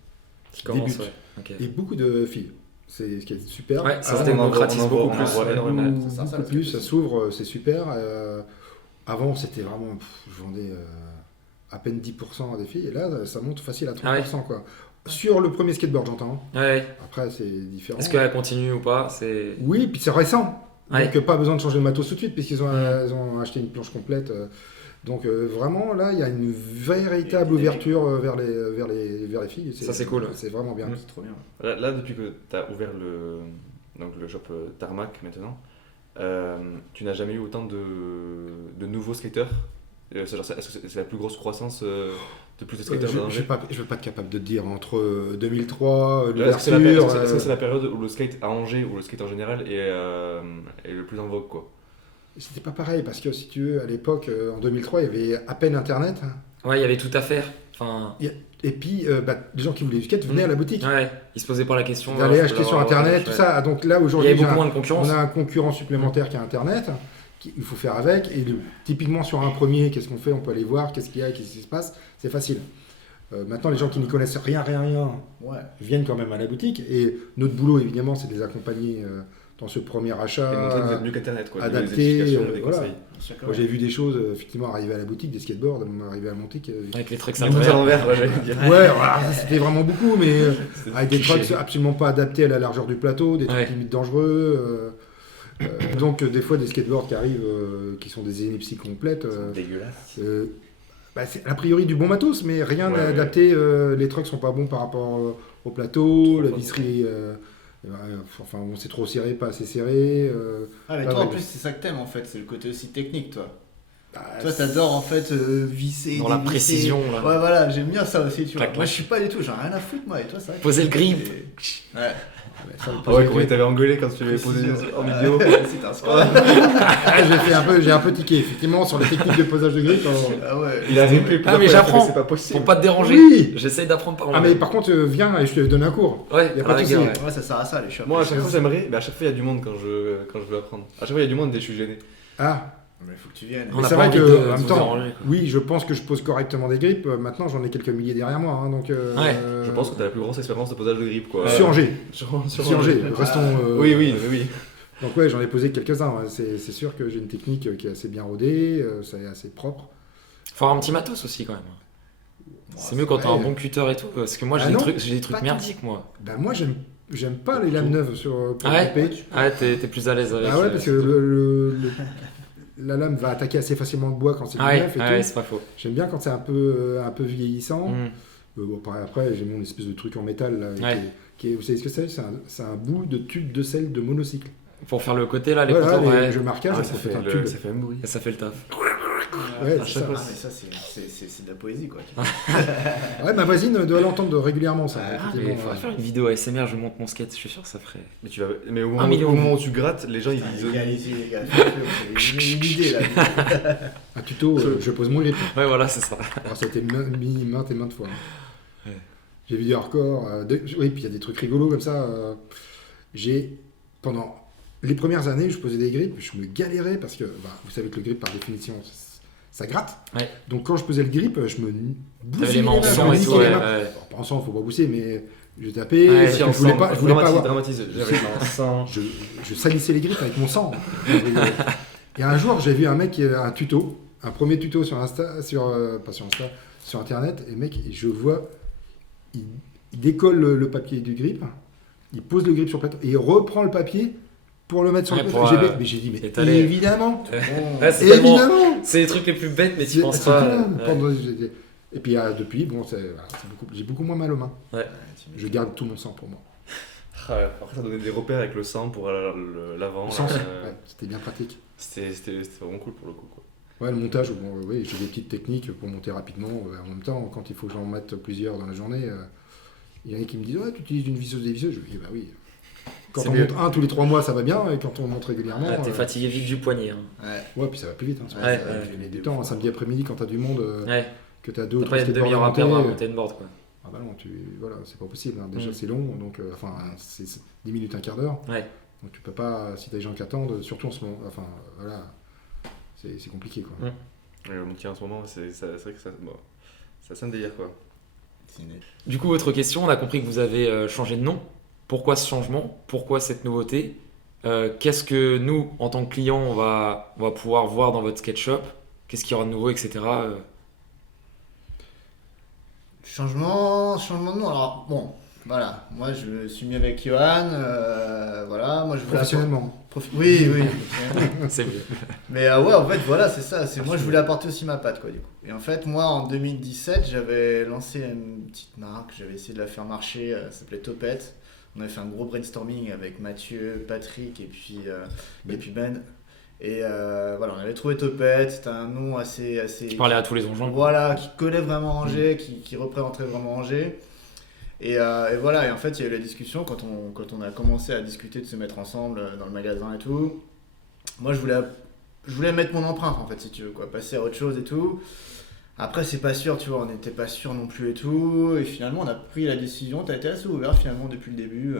Qui commence, Débute. ouais. Ok. Et beaucoup de filles. C'est ce qui est super. Ouais, ça Avant, se démocratise on en voit- beaucoup on en plus. voit Ouais. énormément. beaucoup, Ça, beaucoup plus, ça s'ouvre, c'est super. Avant, c'était vraiment, je vendais à peine 10% à des filles, et là, ça monte facile à 30%, quoi. Sur le premier skateboard, j'entends. Ouais. Après, c'est différent. Est-ce qu'elle continue ou pas? C'est... Oui, puis c'est récent. Ouais. Donc, pas besoin de changer de matos tout de suite, puisqu'ils ils ont acheté une planche complète. Donc, vraiment, là, il y a une véritable ouverture vers les filles. Ça, c'est cool. C'est vraiment bien. C'est trop bien. Là, depuis que tu as ouvert le shop Tarmac maintenant, tu n'as jamais eu autant de nouveaux skateurs. Est-ce que c'est la plus grosse croissance de plus de skateurs dans Je Angers? ne vais pas être capable de te dire entre 2003, Est-ce que c'est l'ouverture. est-ce que c'est la période où le skate à Angers, où le skate en général est le plus en vogue, quoi? C'était pas pareil parce que si tu veux, à l'époque, en 2003, il y avait à peine Internet. Ouais, il y avait tout à faire. Enfin... Et puis, les gens qui voulaient du skate venaient à la boutique. Ouais, ils se posaient pas la question. D'aller je peux acheter sur l'avoir, Internet, tout ouais. ça. Donc là, Il y aujourd'hui, avait beaucoup moins de concurrence. on a un concurrent supplémentaire qui a Internet. Il faut faire avec. Et typiquement, sur un premier, qu'est-ce qu'on fait? On peut aller voir qu'est-ce qu'il y a, qu'est-ce qui se passe. C'est facile. Maintenant, les gens qui n'y connaissent rien Ouais. viennent quand même à la boutique. Et notre boulot, évidemment, c'est de les accompagner dans ce premier Et montrer que achat. vous êtes mieux qu'Internet, quoi. adapté, Des explications, des voilà. conseils. Moi, j'ai vu des choses, effectivement, arriver à la boutique, des skateboards, arriver à monter. Avec les trucs Des montées à l'envers, ouais, j'allais dire. Ouais, voilà, c'était vraiment beaucoup, mais C'était avec des cliché. trucks absolument pas adaptés à la largeur du plateau, des trucs Ouais. limite dangereux. Donc, des fois, des skateboards qui arrivent, qui sont des ellipses complètes. Dégueulasse. C'est a priori du bon matos, mais rien Ouais, n'est ouais. adapté. Les trucks sont pas bons par rapport au plateau, Trop la pas visserie. Enfin, bon, c'est trop serré, pas assez serré. Ah, mais Ah, toi, en ouais. plus, c'est ça que t'aimes en fait, c'est le côté aussi technique, toi. Bah, Toi, t'adores en fait visser. Dans la dévisser. précision, là. Ouais, voilà, j'aime bien ça aussi, tu vois. Clac, Moi, clac. je suis pas du tout, j'en ai rien à foutre, moi, et toi, ça. Poser le grip. Ouais. ça, le Ah ouais, poser- comment il t'avait engueulé quand tu l'avais posé en vidéo. C'est un score. Ah, j'ai un peu tiqué, effectivement, sur les techniques de posage de grip. Ah ouais. Il a répété. Ah, mais j'apprends. C'est pas possible. Pour pas te déranger. Oui. J'essaye d'apprendre par Ah, moi-même. mais par contre, viens et je te donne un cours. Ouais, y a à pas la de rigueur, souci. ouais. Ouais, ça sert à ça, les shops. Moi, à chaque fois, j'aimerais, mais à chaque fois, il y a du monde quand je veux apprendre. À chaque fois, il y a du monde et je suis gêné. Ah, Mais faut que tu viennes. On mais n'a c'est pas vrai envie que, de en même vous temps, déranger, quoi. oui, je pense que je pose correctement des grips. Maintenant, j'en ai quelques milliers derrière moi. Hein, donc, Ouais, Je pense que t'as la plus grosse expérience de posage de grip, quoi. Sur Angers. Sur Sur Angers. Restons. Oui, oui. Donc, ouais, j'en ai posé quelques-uns. Ouais. C'est sûr que j'ai une technique qui est assez bien rodée. C'est assez propre. Faut avoir un petit matos aussi quand même. C'est mieux quand t'as ouais. un bon cutter et tout. Parce que moi Ah j'ai des non, trucs pas merdiques moi. Ben, moi, j'aime pas les lames neuves pour Ah ouais couper. Ah ouais, t'es plus à l'aise avec. Ah ouais, parce que la lame va attaquer assez facilement le bois quand c'est du Ah ouais, neuf et ouais, tout. c'est pas faux. J'aime bien quand c'est un peu vieillissant. Mm. Bon, pareil, après, j'ai mon espèce de truc en métal. Là, Ouais. vous savez ce que c'est? C'est un bout de tube de sel de monocycle. Pour faire le côté là, les Voilà, boutons, ouais. je marquage, Ah, ça fait un tube. ça fait un bruit. Et ça fait le taf. Ouais, Ah, c'est ça. mais ça, c'est de la poésie, quoi. Ouais, ma voisine doit l'entendre régulièrement, ça. Ah, Ah, mais effectivement, il faudrait ouais. faire une vidéo ASMR, je monte mon skate, je suis sûr que ça ferait. Mais au Un million. moment où tu grattes, les gens ils disent. Les gars, ici, les gars, faites-le, une idée, là. Un tuto, je pose mon grip. Ouais, voilà, c'est ça. Alors, ça a été mis maintes et maintes fois. Ouais. J'ai vu des hardcore. Oui, puis il y a des trucs rigolos comme ça. Pendant les premières années, je posais des grips, je me galérais parce que, vous savez que le grip, par définition, ça gratte. Ouais. Donc quand je posais le grip, je me T'avais les mains en bousillais sang et je me tout, niquais ouais. les mains. Ouais. Bon, pas en sang, faut pas bousser, mais je tapais. Ouais, parce si, que en je voulais sang. pas, je voulais pas avoir. Dramatise. J'avais un sang. Je salissais les grips avec mon sang. Et un jour, j'ai vu un mec, un tuto, un premier tuto sur Insta, pas sur Insta, sur Internet, et mec, je vois, il décolle le papier du grip, il pose le grip sur le plateau, et il reprend le papier pour le mettre sur Ouais, le pour, plateau. Mais j'ai dit, mais étaler. évidemment, Ouais, c'est tellement- évidemment. C'est les trucs les plus bêtes, mais tu C'est- penses c'est pas. clair. Ouais. Et puis depuis, bon, j'ai beaucoup moins mal aux mains. Ouais, Je garde tout mon sang pour moi. Ah ouais, après, ça donnait des repères avec le sang pour l'avant. Le sens, là, ouais, c'était bien pratique. C'était vraiment cool pour le coup. Quoi. Ouais, le montage, bon, oui, j'ai des petites techniques pour monter rapidement. En même temps, quand il faut que j'en mette plusieurs dans la journée, il y en a qui me disent ouais, tu utilises une visseuse des visseuses. Je dis bah oui. Quand C'est on mieux. monte un tous les 3 mois, ça va bien, et quand on monte régulièrement. Ouais, t'es fatigué vite du poignet. Hein. Ouais. Ouais, puis ça va plus vite. Hein, Ouais, ouais, puis il y a des temps, un samedi après-midi, quand t'as du monde, Ouais. que t'as deux ou T'as trois pas une skateboards demi-heure à à perdre à monter, monter une board, quoi. ah bah non, voilà, c'est pas possible. Hein. Déjà, Mm. c'est long, donc enfin, c'est 10 minutes, un quart d'heure. Ouais. Donc tu peux pas, si t'as des gens qui attendent, surtout en ce moment, enfin voilà, c'est compliqué quoi. Mm. Et le monde qui est en ce moment, c'est vrai que ça sent le délire quoi. C'est net. Du coup, autre question, on a compris que vous avez changé de nom. Pourquoi ce changement? Pourquoi cette nouveauté? Qu'est-ce que nous, en tant que clients, on va pouvoir voir dans votre skate shop? Qu'est-ce qu'il y aura de nouveau, etc. Changement de nom. Alors, bon, voilà. Moi, je suis mis avec Johan. Voilà. Moi, je voulais Professionnellement. Oui, oui. C'est mieux. Mais ouais, en fait, voilà, c'est ça. Moi, je voulais apporter aussi ma patte, quoi, du coup. Et en fait, moi, en 2017, j'avais lancé une petite marque. J'avais essayé de la faire marcher. Ça s'appelait Topette. On avait fait un gros brainstorming avec Mathieu, Patrick et puis Ben. Et voilà, on avait trouvé Topette. C'était un nom assez. Tu parlais à tous les engins. Voilà, qui collait vraiment Angers, qui représentait vraiment Angers. Et voilà, et en fait, il y a eu la discussion quand on a commencé à discuter de se mettre ensemble dans le magasin et tout. Moi, je voulais mettre mon empreinte, en fait, si tu veux, quoi, passer à autre chose et tout. Après, c'est pas sûr, tu vois, on n'était pas sûr non plus et tout. Et finalement, on a pris la décision. T'as été assez ouvert finalement depuis le début.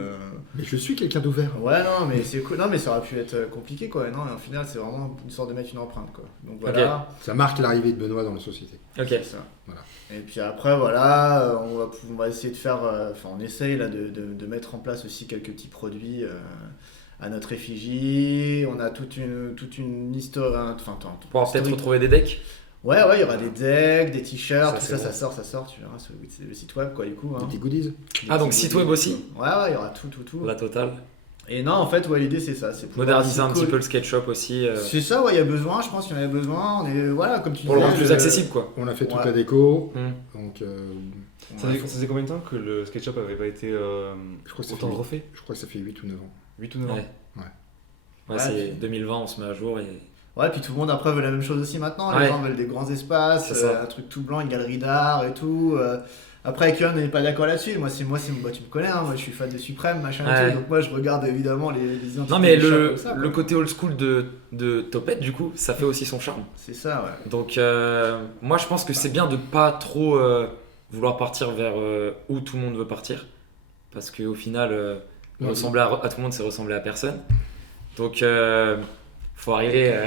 Mais je suis quelqu'un d'ouvert. Ouais, non, mais c'est cool. Non, mais ça aurait pu être compliqué, quoi. Non, et au final, c'est vraiment une sorte de mettre une empreinte, quoi. Donc voilà. Ça marque l'arrivée de Benoît dans la société. Ok. C'est ça. Voilà. Et puis après, voilà, on va essayer de faire, enfin on essaye là de mettre en place aussi quelques petits produits à notre effigie. On a toute une histoire, enfin On pourra peut-être retrouver des decks. Ouais, il y aura des decks, des t-shirts, Ça, tout c'est ça, bon. ça sort, tu verras sur le site web, quoi, du coup. Des Hein. petits goodies. Ah, donc site web aussi? Ouais, il y aura tout. La totale. Et non, en fait, ouais, l'idée c'est ça. C'est pouvoir Moderniser un aussi petit peu le skate shop aussi. C'est ça, ouais, il y a besoin, je pense qu'il y en a besoin. On est, voilà, comme tu Pour le rendre disais, plus accessible, quoi. On a fait toute Ouais. la déco. Hmm. Donc Ça faisait combien de temps que le SketchUp avait pas été je crois que ça autant fait, refait? je crois que ça fait 8 ou 9 ans. 8 ou 9 ans. Ouais. Ouais. Ouais, Ouais, c'est puis- 2020, on se met à jour et. Ouais, puis tout le monde après veut la même chose aussi maintenant. Ouais. Les gens veulent des grands espaces, C'est ça. un truc tout blanc, une galerie d'art et tout. Après, avec Yohan, on n'est pas d'accord là-dessus. Moi, tu me connais, hein, moi je suis fan de Suprême, machin et Ouais. tout. Donc, moi, je regarde évidemment les identités. Non, mais des shops le, comme ça, le quoi. côté old school de Topette, du coup, ça fait aussi son charme. C'est ça, ouais. Donc, moi, je pense que c'est bien de pas trop vouloir partir vers où tout le monde veut partir. Parce qu'au final, Ouais. ressembler à tout le monde, c'est ressembler à personne. Donc, faut arriver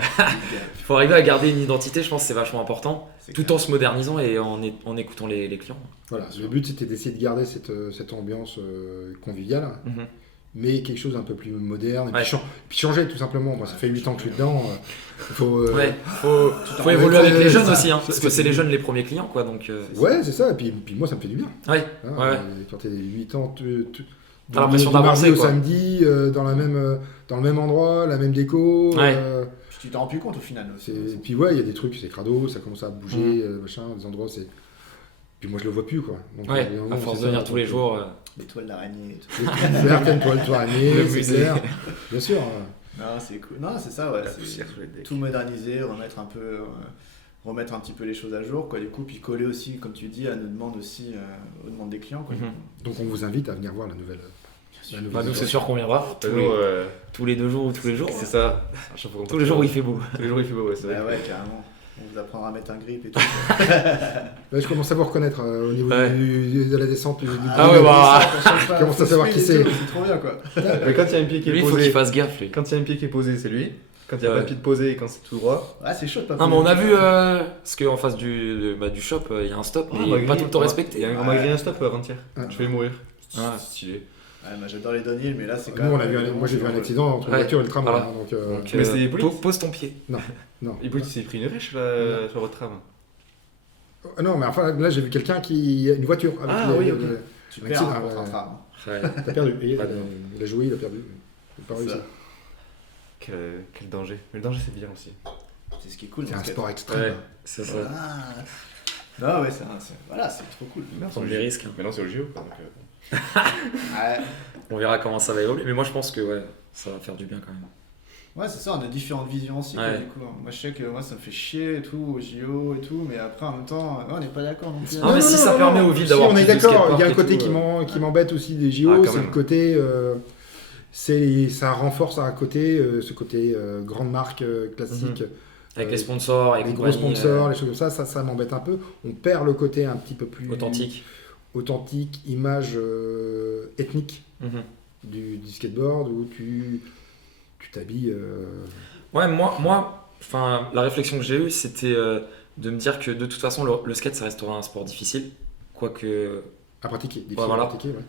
à garder une identité, je pense que c'est vachement important. C'est Tout clair. en se modernisant et en écoutant les clients. Voilà, le but c'était d'essayer de garder cette ambiance conviviale, Mhm. mais quelque chose un peu plus moderne, et puis, Ouais. puis changer tout simplement. Moi, ça fait 8 ans que je suis dedans. Faut, Ouais, faut évoluer avec les jeunes aussi, hein, parce que c'est les jeunes les premiers clients, quoi. Donc, ouais, c'est ça, et puis moi ça me fait du bien. ouais, Hein, ouais. Quand t'es 8 ans, T'as l'impression du mardi d'avancer, au quoi. samedi, dans le même endroit, la même déco. Ouais. Puis tu t'en rends plus compte au final aussi. Et puis ouais, il y a des trucs, c'est crado, ça commence à bouger, Mm. machin, des endroits, c'est. Puis moi je le vois plus quoi. Donc, Ouais, il y a un à moment, force c'est de venir ça, tous les donc, jours. Les toiles d'araignée et tout. Certaines toiles tournées, Le c'est musée. clair. Bien sûr. Non, c'est cool. Non, c'est ça, ouais. La c'est- poussière sur les decks. Tout moderniser, remettre un petit peu les choses à jour, quoi. Du coup, puis coller aussi, comme tu dis, à nos demandes aussi, aux demandes des clients, quoi. Mhm. Donc on vous invite à venir voir la nouvelle. Bah, nous, c'est sûr qu'on viendra tous les 2 jours ou tous les jours. C'est ça. À chaque fois qu'on Tous les jours où il fait beau. Tous les jours il fait beau, ouais, c'est vrai. Ouais, carrément. On vous apprendra à mettre un grip et tout. Là, je commence à vous reconnaître au niveau Ouais. de la descente. Ah ouais, bah. Je commence à savoir qui c'est. C'est trop bien, quoi. Mais quand il y a un pied qui Lui, est il faut qu'il posé, fasse gaffe, lui. quand il y a un pied qui est posé, c'est lui. Quand il y a Ouais. pas de pied de posé et quand c'est tout droit. Ouais, c'est chaud de pas Non, mais on a poser. vu, parce qu'en face du shop, il y a un stop, mais il est pas tout le temps respecté. On m'a grillé un stop avant-hier. Ah. Je vais mourir. Ouais. C'est stylé. Ouais, moi j'adore les downhill, mais là c'est quand Nous, même. moi j'ai vu un accident entre la Ouais. voiture et le tramway. Voilà. Hein, donc, Donc, Mais c'est Hippolyte. pose ton pied. non. Hippolyte, il s'est pris une rêche sur votre tram. Non, mais enfin là j'ai vu quelqu'un qui. Une voiture. Avec Ah, oui, ok. Tu Un perds accident, contre un ouais. tram. Ouais. T'as perdu. Et, Pas de- il a joué, il a perdu. Il a pas C'est réussi. ça. Quel danger. Mais le danger, c'est bien aussi. C'est ce qui est cool. C'est dans un le skate. sport extrême. Ouais, c'est ça. Ah. Non, ouais, voilà, c'est trop cool. Prendre des risques. Hein. Maintenant, c'est au JO. Quoi, donc, Ouais, On verra comment ça va évoluer. Mais moi, je pense que ouais, ça va faire du bien quand même. ouais c'est ça, on a différentes visions aussi. Quoi, Ouais. du coup. Moi, je sais que moi, ça me fait chier et tout, au JO et tout, mais après, en même temps, on n'est pas d'accord non plus. Non, mais si ça permet aux villes d'avoir on est plus de d'accord, skateparks il y a un et côté tout, qui m'embête aussi des JO, Ah, quand c'est même. le côté. Ça renforce à côté ce côté grande marque classique, Avec les sponsors, avec les gros sponsors, les choses comme ça m'embête un peu. On perd le côté un petit peu plus authentique. image ethnique Mhm. du skateboard où tu t'habilles. Ouais, moi, enfin, la réflexion que j'ai eue, c'était de me dire que de toute façon, le skate, ça restera un sport difficile, quoique à pratiquer, difficile Ouais, voilà. à pratiquer. Ouais.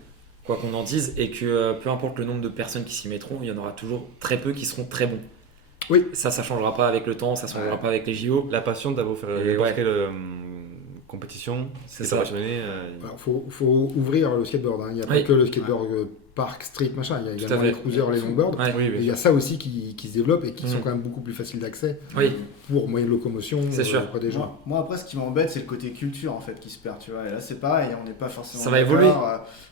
quoi qu'on en dise, et que peu importe le nombre de personnes qui s'y mettront, il y en aura toujours très peu qui seront très bons. Oui. Ça changera pas avec le temps, ça changera Ouais. pas avec les JO. la passion d'avoir fait Et n'importe ouais. quelle compétition, C'est c'est ça. passionné. Alors, faut ouvrir le skateboard. Hein. Il n'y a pas Oui. que le skateboard park, street, machin. Il y a Tout à également fait. les cruisers, les longboards. Ouais. Oui, Et bien il y a sûr. ça aussi qui se développe et qui sont Mm. quand même beaucoup plus faciles d'accès Oui, pour moyen de locomotion C'est sûr. auprès des gens. Moi, après, ce qui m'embête, c'est le côté culture en fait qui se perd, tu vois. Et là, c'est pareil, on n'est pas forcément. Ça va d'accord. évoluer.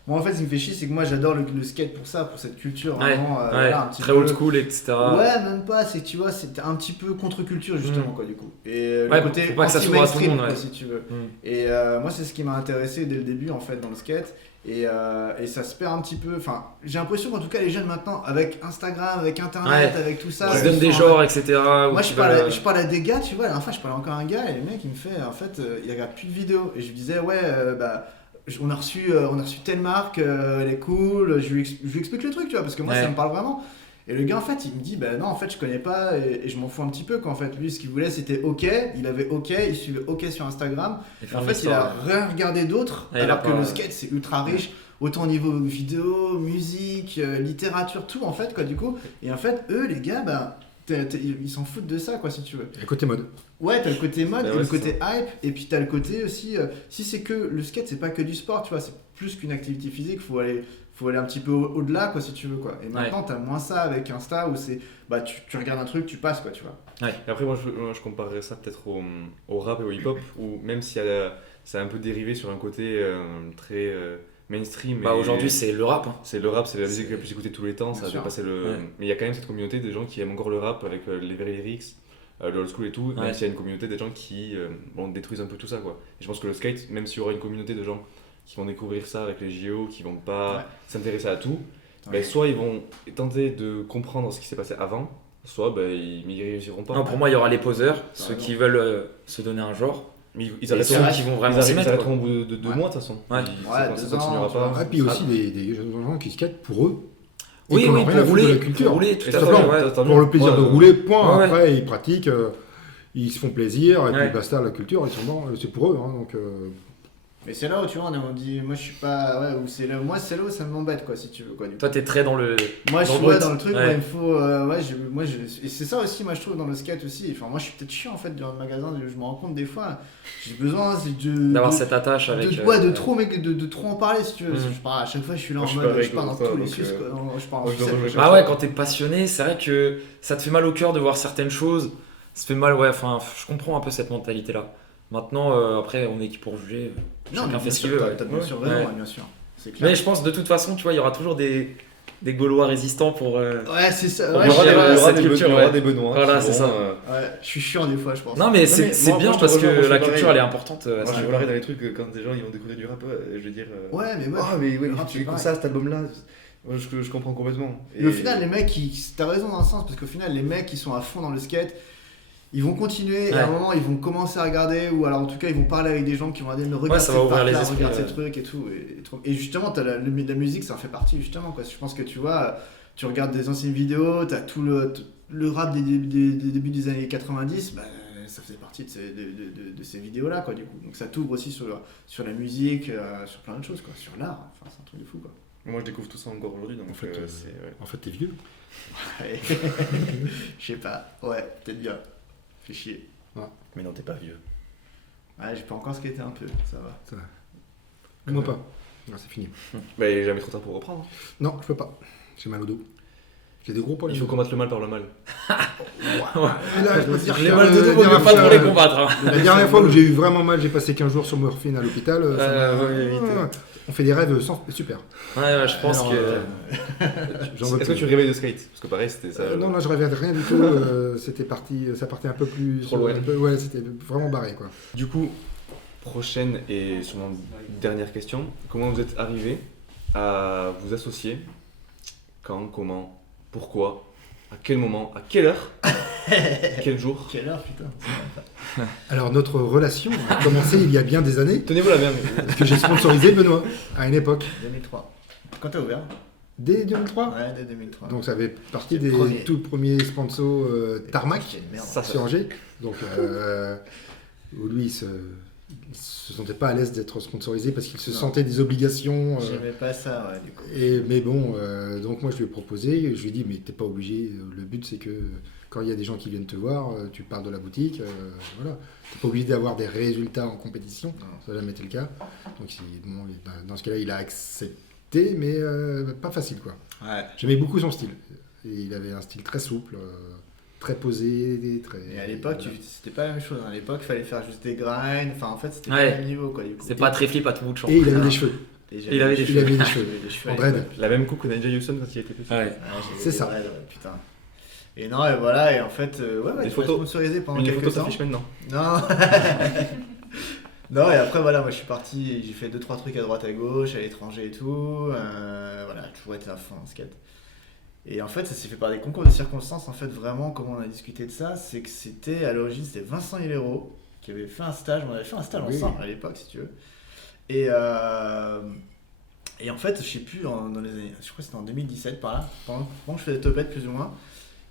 Moi, en fait, ce qui me fait chier, c'est que moi, j'adore le skate pour ça, pour cette culture ouais, vraiment. ouais. Voilà, un petit Très peu- old school, etc. Ouais, même pas, c'est que tu vois, c'est un petit peu contre-culture justement, Mm. quoi, du coup. Et Ouais, le côté faut pas que ça s'ouvre à tout le anti-mainstream, monde, quoi, ouais. si tu veux. Mm. Et moi, c'est ce qui m'a intéressé dès le début, en fait, dans le skate. Et ça se perd un petit peu. Enfin, j'ai l'impression qu'en tout cas, les jeunes maintenant, avec Instagram, avec Internet, Ouais. avec tout ça. Qui se ils donnent des sont en- genres, etc. ou Moi, qui je parle, veulent, je parle à des gars, tu vois, la dernière fois, je parlais encore à un gars, et le mec, il me fait, en fait, il regarde plus de vidéos. Et je lui disais, ouais, on a reçu telle marque, elle est cool, je lui explique le truc, tu vois, parce que moi, Ouais. ça me parle vraiment. Et le gars, en fait, il me dit, bah non, en fait, je connais pas, et je m'en fous un petit peu, quoi, en fait. Lui, ce qu'il voulait, c'était OK, il avait OK, il suivait OK sur Instagram. et Et faire en une fait, il a histoire. rien regardé d'autre, Ouais, il a alors que pas- le skate, c'est ultra riche. Autant au niveau vidéo, musique, littérature, tout en fait, quoi, du coup. Et en fait, eux, les gars, bah, ils s'en foutent de ça, quoi, si tu veux. Et côté mode. Ouais, t'as le côté mode, Bah et ouais, le c'est côté hype, et puis t'as le côté aussi. Si c'est que le skate, c'est pas que du sport, tu vois, c'est plus qu'une activité physique, faut aller un petit peu au-delà, quoi, si tu veux, quoi. Et maintenant, t'as moins ça avec Insta où c'est. Bah, tu regardes un truc, tu passes, quoi, tu vois. Et après, moi, je comparerais ça peut-être au rap et au hip-hop, où même si c'est un peu dérivé sur un côté très mainstream. Bah, et- aujourd'hui, c'est le rap. Hein. C'est le rap, c'est la musique C'est- la plus écoutée de tous les temps, ça a Bien sûr. dépassé le. Ouais. Mais il y a quand même cette communauté de gens qui aiment encore le rap avec les vrais lyrics, le old school et tout, Ouais. même s'il y a une communauté des gens qui détruisent un peu tout ça, quoi. Et je pense que le skate, même s'il y aura une communauté de gens qui vont découvrir ça avec les JO, qui vont pas Ouais. s'intéresser à tout, Ouais. ben, soit ils vont tenter de comprendre ce qui s'est passé avant, soit ben, ils n'y réussiront pas. Non, pour moi, il y aura les poseurs, ceux raison. qui veulent se donner un genre, Mais ils et arrêteront, ceux qui vont ils vraiment s'y mettre. arrêteront quoi. au bout de 2 Ouais. mois de toute façon. Ouais. Ouais, Ça 2 ans, continuera tu pas. vois. Et puis aussi des jeunes gens qui skatent pour eux. Et Oui, qui en ont oui, rien à pour foutre de rouler, la culture. pour rouler, tout Et à ça fait. va, Ouais. tant Pour mieux. le plaisir Moi, de rouler, point. Ouais, Après, ils pratiquent, ils se font plaisir, et Ouais. puis basta, la culture, ils sont bons, c'est pour eux. Hein, donc, Mais c'est là où, tu vois, on dit, moi, je suis pas. Ouais, ou c'est là, moi, c'est là où ça m'embête, quoi, si tu veux, quoi, du coup. Toi, t'es très dans le. Moi, je dans suis le ouais, brut. dans le truc, Ouais. ouais, il me faut. Et c'est ça aussi, moi, je trouve, dans le skate aussi. Enfin, moi, je suis peut-être chiant, en fait, dans le magasin, je me rends compte des fois, j'ai besoin D'avoir cette attache avec. de trop, mec, de trop en parler, si tu veux. Mm. Je pars, à chaque fois, je suis là Moi, en je suis mode, pareil, je pars dans quoi, tous les donc, sus, quoi. Je pars en moi, je dois sucette, rejoindre. quoi. Bah ouais, quand t'es passionné, c'est vrai que ça te fait mal au cœur de voir certaines choses. Ça fait mal, ouais, enfin, je comprends un peu cette mentalité-là. Maintenant, après, on est qui pour juger. Non, Chacun mais fait bien ce qu'il sûr, veut. t'as ouais. bien sûr Ouais. raison, ouais, bien sûr. C'est clair. Mais je pense de toute façon, tu vois, il y aura toujours des Gaulois résistants pour. Ouais, c'est ça. On Ouais, verra je suis des- d'accord. cette culture, il y aura ouais. des Benoît. Voilà, qui c'est vont, ça. Ouais, je suis chiant des fois, je pense. Non, mais mais c'est moi, bien je te parce rejoins, moi, que je la suis culture, pareil. elle est importante. à Moi, ce je niveau-là. parlais dans les trucs quand des gens ils vont découvrir du rap, je veux dire. Ouais, mais ouais. Ah, mais ouais, Le rap, tu c'est écoutes pareil. ça, cet album-là. Moi, je comprends complètement. Mais au final, les mecs, t'as raison dans un sens, parce qu'au final, les mecs qui sont à fond dans le skate, ils vont continuer, et à un Ouais. moment, ils vont commencer à regarder, ou alors en tout cas, ils vont parler avec des gens qui vont dire, mais regarde ça va cette ouvrir les part-là, esprits, regarde ouais. ces trucs et tout. Et justement, t'as la musique, ça en fait partie, justement, quoi. Je pense que tu vois, tu regardes des anciennes vidéos, t'as tout le rap des débuts des années 90, bah, ça faisait partie de ces vidéos-là, quoi, du coup. Donc ça t'ouvre aussi sur la musique, sur plein de choses, quoi, sur l'art. Enfin, c'est un truc de fou, quoi. Moi, je découvre tout ça encore aujourd'hui, donc En fait, c'est... ouais. En fait, t'es vieux. Ouais. Je sais pas. Ouais, peut-être bien. Fais chier. Mais non, t'es pas vieux. Ouais, j'ai pas encore skaté un peu, ça va. Ça va. Moi pas. Non, c'est fini. Bah, il est jamais trop tard pour reprendre. Non, je peux pas. J'ai mal au dos. J'ai des gros problèmes. Il faut combattre le mal par le mal. Et là, je peux te dire Les que, mal de dos, la vaut mieux dernière pas trop fois- les combattre. Hein. La dernière fois où j'ai eu vraiment mal, j'ai passé 15 jours sur morphine à l'hôpital. On fait des rêves super. Ouais, je pense Alors, que. J'en veux Est-ce que plus. tu rêvais de skate? Parce que pareil, c'était ça. Non, je rêvais de rien du tout. Ça partait un peu plus. Trop loin. Ouais, c'était vraiment barré quoi. Du coup, prochaine et sûrement dernière question. Comment vous êtes arrivé à vous associer? Quand, comment, pourquoi, à quel moment, à quelle heure, quel jour? Quelle heure, putain. Alors notre relation a commencé il y a bien des années, Tenez-vous la main. parce que j'ai sponsorisé Benoît à une époque. 2003. Quand t'as ouvert? Dès 2003. Ouais, dès 2003. Donc ça avait partie C'est des le premier. tout premiers sponsors Tarmac Quelle merde. Ça, sur Angers. Donc où lui il se sentait pas à l'aise d'être sponsorisé parce qu'il se Non. sentait des obligations. J'aimais pas ça, ouais, du coup. Mais bon, donc moi je lui ai proposé, je lui ai dit mais t'es pas obligé, le but c'est que quand il y a des gens qui viennent te voir, tu parles de la boutique, voilà. T'es pas obligé d'avoir des résultats en compétition, Non. ça n'a jamais été le cas. Donc bon, dans ce cas-là il a accepté, mais pas facile quoi. Ouais. J'aimais beaucoup son style. Et il avait un style très souple, très posé, très... Et à l'époque, voilà. c'était pas la même chose. À l'époque, il fallait faire juste des grinds. Enfin, en fait, c'était Ouais. pas le même niveau, quoi, du coup. C'est pas très flip à tout bout de champ. Et il avait des cheveux, Et il avait des il avait des cheveux, J'avais des cheveux en à dread. l'époque. La même coupe que Nigel Houston quand il était petit. Ouais. Ouais, j'avais C'est des ça. dreads, ouais, putain. Et non, et voilà, et en fait, Des tu photos. m'as sponsorisé pendant Une quelques photo temps. s'affiche maintenant. Non. Non, et après, voilà, moi je suis parti, j'ai fait 2-3 trucs à droite à gauche, à l'étranger et tout. Voilà, j'ai toujours été à fond en skate. Et en fait, ça s'est fait par des concours de circonstances. En fait, vraiment, comment on a discuté de ça, c'est que c'était à l'origine, c'était Vincent Hilero qui avait fait un stage. On avait fait un stage Oui. ensemble à l'époque, si tu veux. Et en fait, je sais plus, dans les années, je crois que c'était en 2017 par là, pendant que je faisais Topette plus ou moins,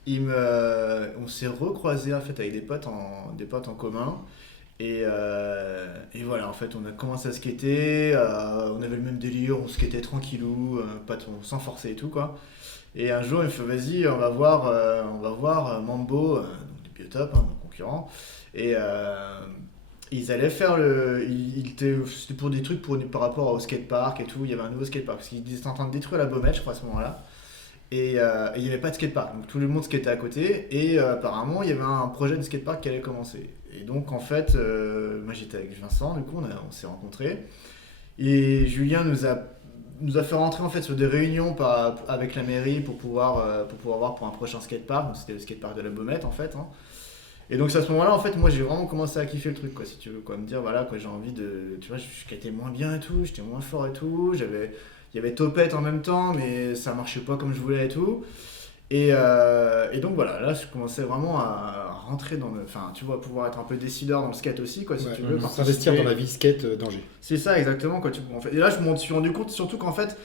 on s'est recroisés en fait avec des potes en commun. Et voilà, en fait, on a commencé à skater, on avait le même délire, on skatait tranquillou, sans forcer et tout, quoi. Et un jour, il me fait, vas-y, on va voir Mambo, donc du Biotop, hein, nos concurrents. Et ils allaient faire c'était pour des trucs par rapport au skatepark et tout, il y avait un nouveau skatepark, parce qu'ils étaient en train de détruire la Baumette, je crois, à ce moment-là. Et il n'y avait pas de skatepark, donc tout le monde skatait à côté, et apparemment, il y avait un projet de skatepark qui allait commencer. Et donc, en fait, moi j'étais avec Vincent, du coup, on s'est rencontrés. Et Julien nous a fait rentrer en fait sur des réunions avec la mairie pour pouvoir voir pour un prochain skatepark. Donc c'était le skatepark de la Baumette en fait. Hein. Et donc c'est à ce moment-là en fait moi j'ai vraiment commencé à kiffer le truc quoi, si tu veux quoi, me dire voilà quoi, j'ai envie de, tu vois, je skatais moins bien et tout, j'étais moins fort et tout, il y avait Topette en même temps mais ça marchait pas comme je voulais et tout. Et donc voilà, là je commençais vraiment à rentrer enfin tu vois, pouvoir être un peu décideur dans le skate aussi quoi, si tu veux. S'investir dans la vie skate d'Angers. C'est ça exactement quoi, en fait. Et là je m'en suis rendu compte surtout qu'en fait,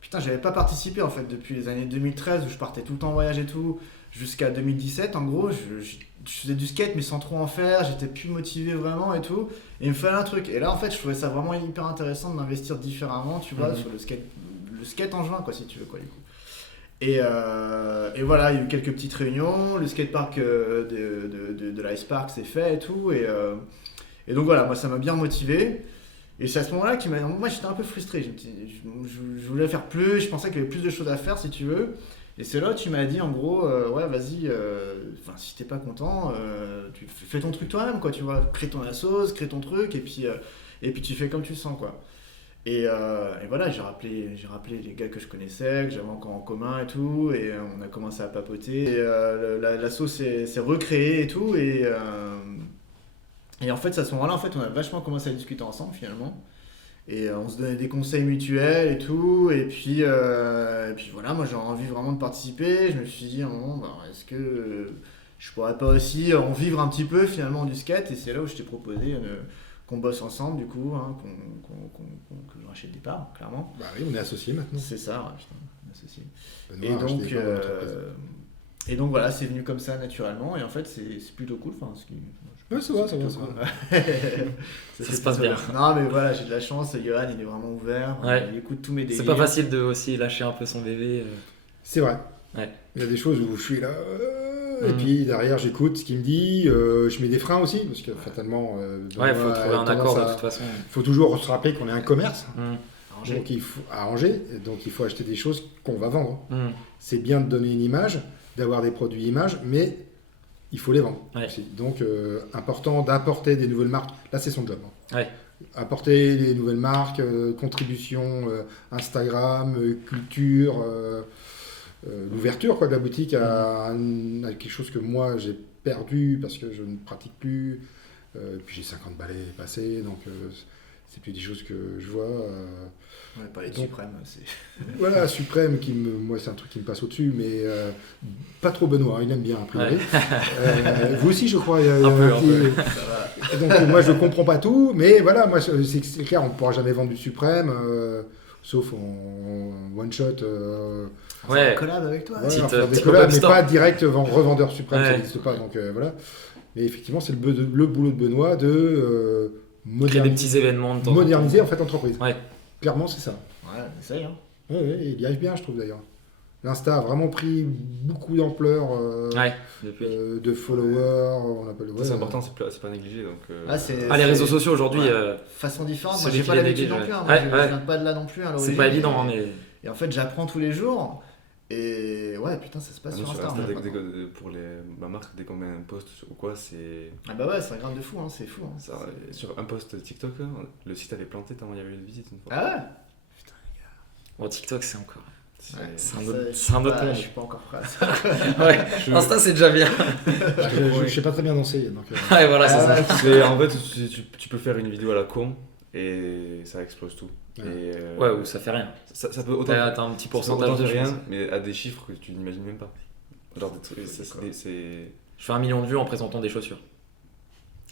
putain j'avais pas participé en fait depuis les années 2013 où je partais tout le temps en voyage et tout, jusqu'à 2017 en gros, je faisais du skate mais sans trop en faire, j'étais plus motivé vraiment et tout, et il me fallait un truc. Et là en fait je trouvais ça vraiment hyper intéressant de m'investir différemment, tu vois, sur le skate en juin quoi si tu veux quoi du coup. Et voilà, il y a eu quelques petites réunions, le skatepark de l'Ice Park s'est fait et tout, et donc voilà, moi ça m'a bien motivé. Et c'est à ce moment-là moi j'étais un peu frustré, je voulais faire plus, je pensais qu'il y avait plus de choses à faire si tu veux. Et c'est là où tu m'as dit en gros, ouais vas-y, si t'es pas content, tu fais ton truc toi-même quoi, tu vois, crée ton assos, crée ton truc, et puis tu fais comme tu le sens quoi. Et voilà, j'ai rappelé les gars que je connaissais, que j'avais encore en commun et tout, et on a commencé à papoter. Et l'asso s'est recréé et tout, et en fait, à ce moment-là, en fait, on a vachement commencé à discuter ensemble finalement. Et on se donnait des conseils mutuels et tout, et puis voilà, moi j'ai envie vraiment de participer. Je me suis dit à un moment, est-ce que je pourrais pas aussi en vivre un petit peu finalement du skate, et c'est là où je t'ai proposé qu'on bosse ensemble du coup, hein, que je rachète des parts, clairement. Bah oui, on est associés maintenant. C'est ça, ouais, putain, on est associés. Benoît Et a racheté donc, des parts dans l'entreprise. Et donc voilà, c'est venu comme ça naturellement, et en fait c'est plutôt cool. Enfin, Ouais, ça va, ça va, plutôt ça cool. Ça fait se passe plutôt bien. Non mais voilà, j'ai de la chance, Johan il est vraiment ouvert, Ouais. il écoute tous mes délires. C'est pas facile de aussi lâcher un peu son bébé. C'est vrai. Ouais. Il y a des choses où je suis là, et Mhm. puis derrière j'écoute ce qu'il me dit, je mets des freins aussi, parce que fatalement, Ouais, faut trouver un accord de toute façon. Il faut toujours se rappeler qu'on est un commerce, Mm. Angers. donc il faut, à Angers, donc il faut acheter des choses qu'on va vendre. Mm. C'est bien de donner une image, d'avoir des produits images, mais il faut les vendre Ouais. aussi. Donc important d'apporter des nouvelles marques, là c'est son job. Hein. Ouais. Apporter des nouvelles marques, contribution, Instagram, culture, l'ouverture quoi, de la boutique à quelque chose que moi j'ai perdu parce que je ne pratique plus. Puis j'ai 50 balais passés, donc c'est plus des choses que je vois. Ouais, pas les Donc- suprêmes, c'est... Voilà, Suprême, moi c'est un truc qui me passe au-dessus, mais pas trop Benoît, il aime bien a priori. Vous aussi je crois. Il y a Un peu, un un petit- Ça va. Donc moi je comprends pas tout, mais voilà, moi c'est clair, on ne pourra jamais vendre du Suprême, sauf en one shot. Ouais. Collab avec toi. Ouais, Petite- enfin, des petite collabs, pop-up mais store. pas direct revendeur Suprême, ça Ouais. n'existe pas, donc voilà. Mais effectivement, c'est le boulot de Benoît de Créer des petits événements de temps en temps. moderniser en fait l'entreprise. Ouais. Clairement, c'est ça. Ouais, essaye hein. Ouais, ouais, il y arrive bien, je trouve d'ailleurs. L'Insta a vraiment pris beaucoup d'ampleur, Ouais, depuis. de followers, on appelle. C'est important, c'est pas négligé. Donc, Ah, c'est- Ah, les réseaux sociaux aujourd'hui, Ouais. Façon différente, moi Celui j'ai qui pas les l'habitude néglige, non plus, hein. ouais. Moi, Ouais, je ouais. viens pas de là non plus à l'origine. c'est pas évident, hein, mais. Et en fait j'apprends tous les jours, et ouais putain ça se passe nous, sur sur Insta. Insta, hein, maintenant. pour ma marque, dès qu'on met un post ou quoi, c'est. Ah bah ouais, c'est un grain de fou, hein, c'est fou. Hein. Sur un post TikTok, hein, le site avait planté tellement il y avait eu de visites une fois. Ah ouais. Bon, TikTok, c'est encore. Ouais, C'est un ça, autre- je c'est suis un autre pas- monde. Je suis pas encore prêt à ça. Ouais, Insta, c'est déjà bien. Je sais pas très bien danser, donc. Ouais, voilà, c'est Ah ça. ouais. C'est- en fait, tu peux faire une vidéo à la con et ça explose tout. Ouais. Et, Ouais, ou ça fait rien. ça peut autant. T'as un petit pourcentage autant de faire chance. rien, mais à des chiffres que tu n'imagines même pas. Genre, c'est. Je fais 1 million de vues en présentant des chaussures.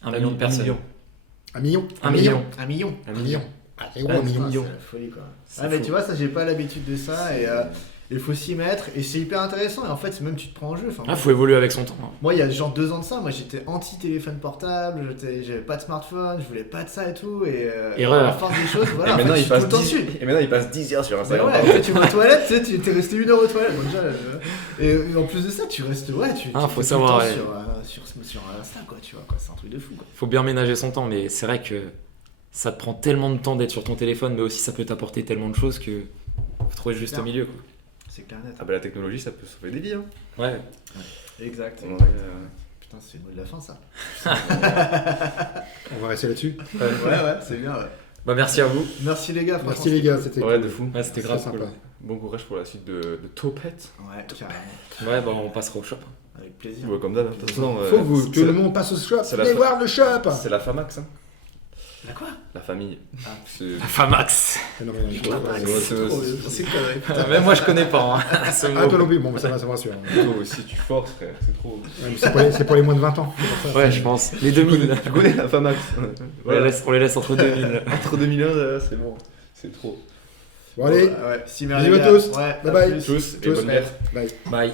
1 million de personnes. Un million. 1 million. Un million. Un million. Ah, c'est gros, Ouais, un million. c'est la folie quoi. C'est Ah mais fou. tu vois ça j'ai pas l'habitude de ça et il faut s'y mettre et c'est hyper intéressant et en fait même tu te prends en jeu. Enfin, Ah, faut évoluer avec son temps. hein. moi il y a genre 2 ans de ça, moi j'étais anti téléphone portable, j'avais pas de smartphone, je voulais pas de ça et tout et Erreur. à la force des choses voilà. et, en maintenant, fait, il je suis tout passe le temps 10, dessus. et maintenant, il passe 10 heures sur Mais Instagram. ouais, après, tu vas aux toilettes, tu sais, tu t'es resté 1 heure aux toilettes. Bon, déjà, et en plus de ça, tu restes, ouais, tu Ah, tu faut fais savoir, tout le temps ouais. sur Insta, quoi, tu vois, quoi, c'est un truc de fou, quoi. Faut bien ménager son temps, mais c'est vrai que ça te prend tellement de temps d'être sur ton téléphone, mais aussi ça peut t'apporter tellement de choses que faut trouver le juste Clair. milieu. Quoi. C'est clair net. Ah bah la technologie, ça peut sauver des vies. Hein. Ouais. Exact. Ouais, Putain, c'est le mot de la fin, ça. On va rester là-dessus. Ouais, c'est bien, ouais. Bah merci à vous. Merci les gars, franchement. Merci les gars, c'était ouais, de fou. Ouais, c'était Très grave sympa. cool. Bon courage pour la suite de Topette. Ouais, carrément. Ouais, bah on passera au shop. Avec plaisir. Ouais, comme d'hab, de toute façon. Faut que c'est tout le monde passe au shop. c'est la Venez fa- voir le shop. C'est la Famax, hein. La quoi? La famille. Ah. C'est- La Famax. Non, mais il faut- C'est connerie, putain. Même moi je connais pas. Hein, ce Ah, mot. toi non plus, bon, ça va, ça me rassure. Toi aussi, tu forces, frère. C'est trop. Ouais, mais c'est pour les moins de 20 ans. c'est pour ça. Ouais, je pense. Les 2000. Tu connais la Famax. On les laisse entre 2000. Entre 2001, là, c'est bon. C'est trop. Bon, allez, Ouais, si bisous à tous. Ouais, Bye bye. à plus. Tous et Tous. bonne guerre. bye. Bye.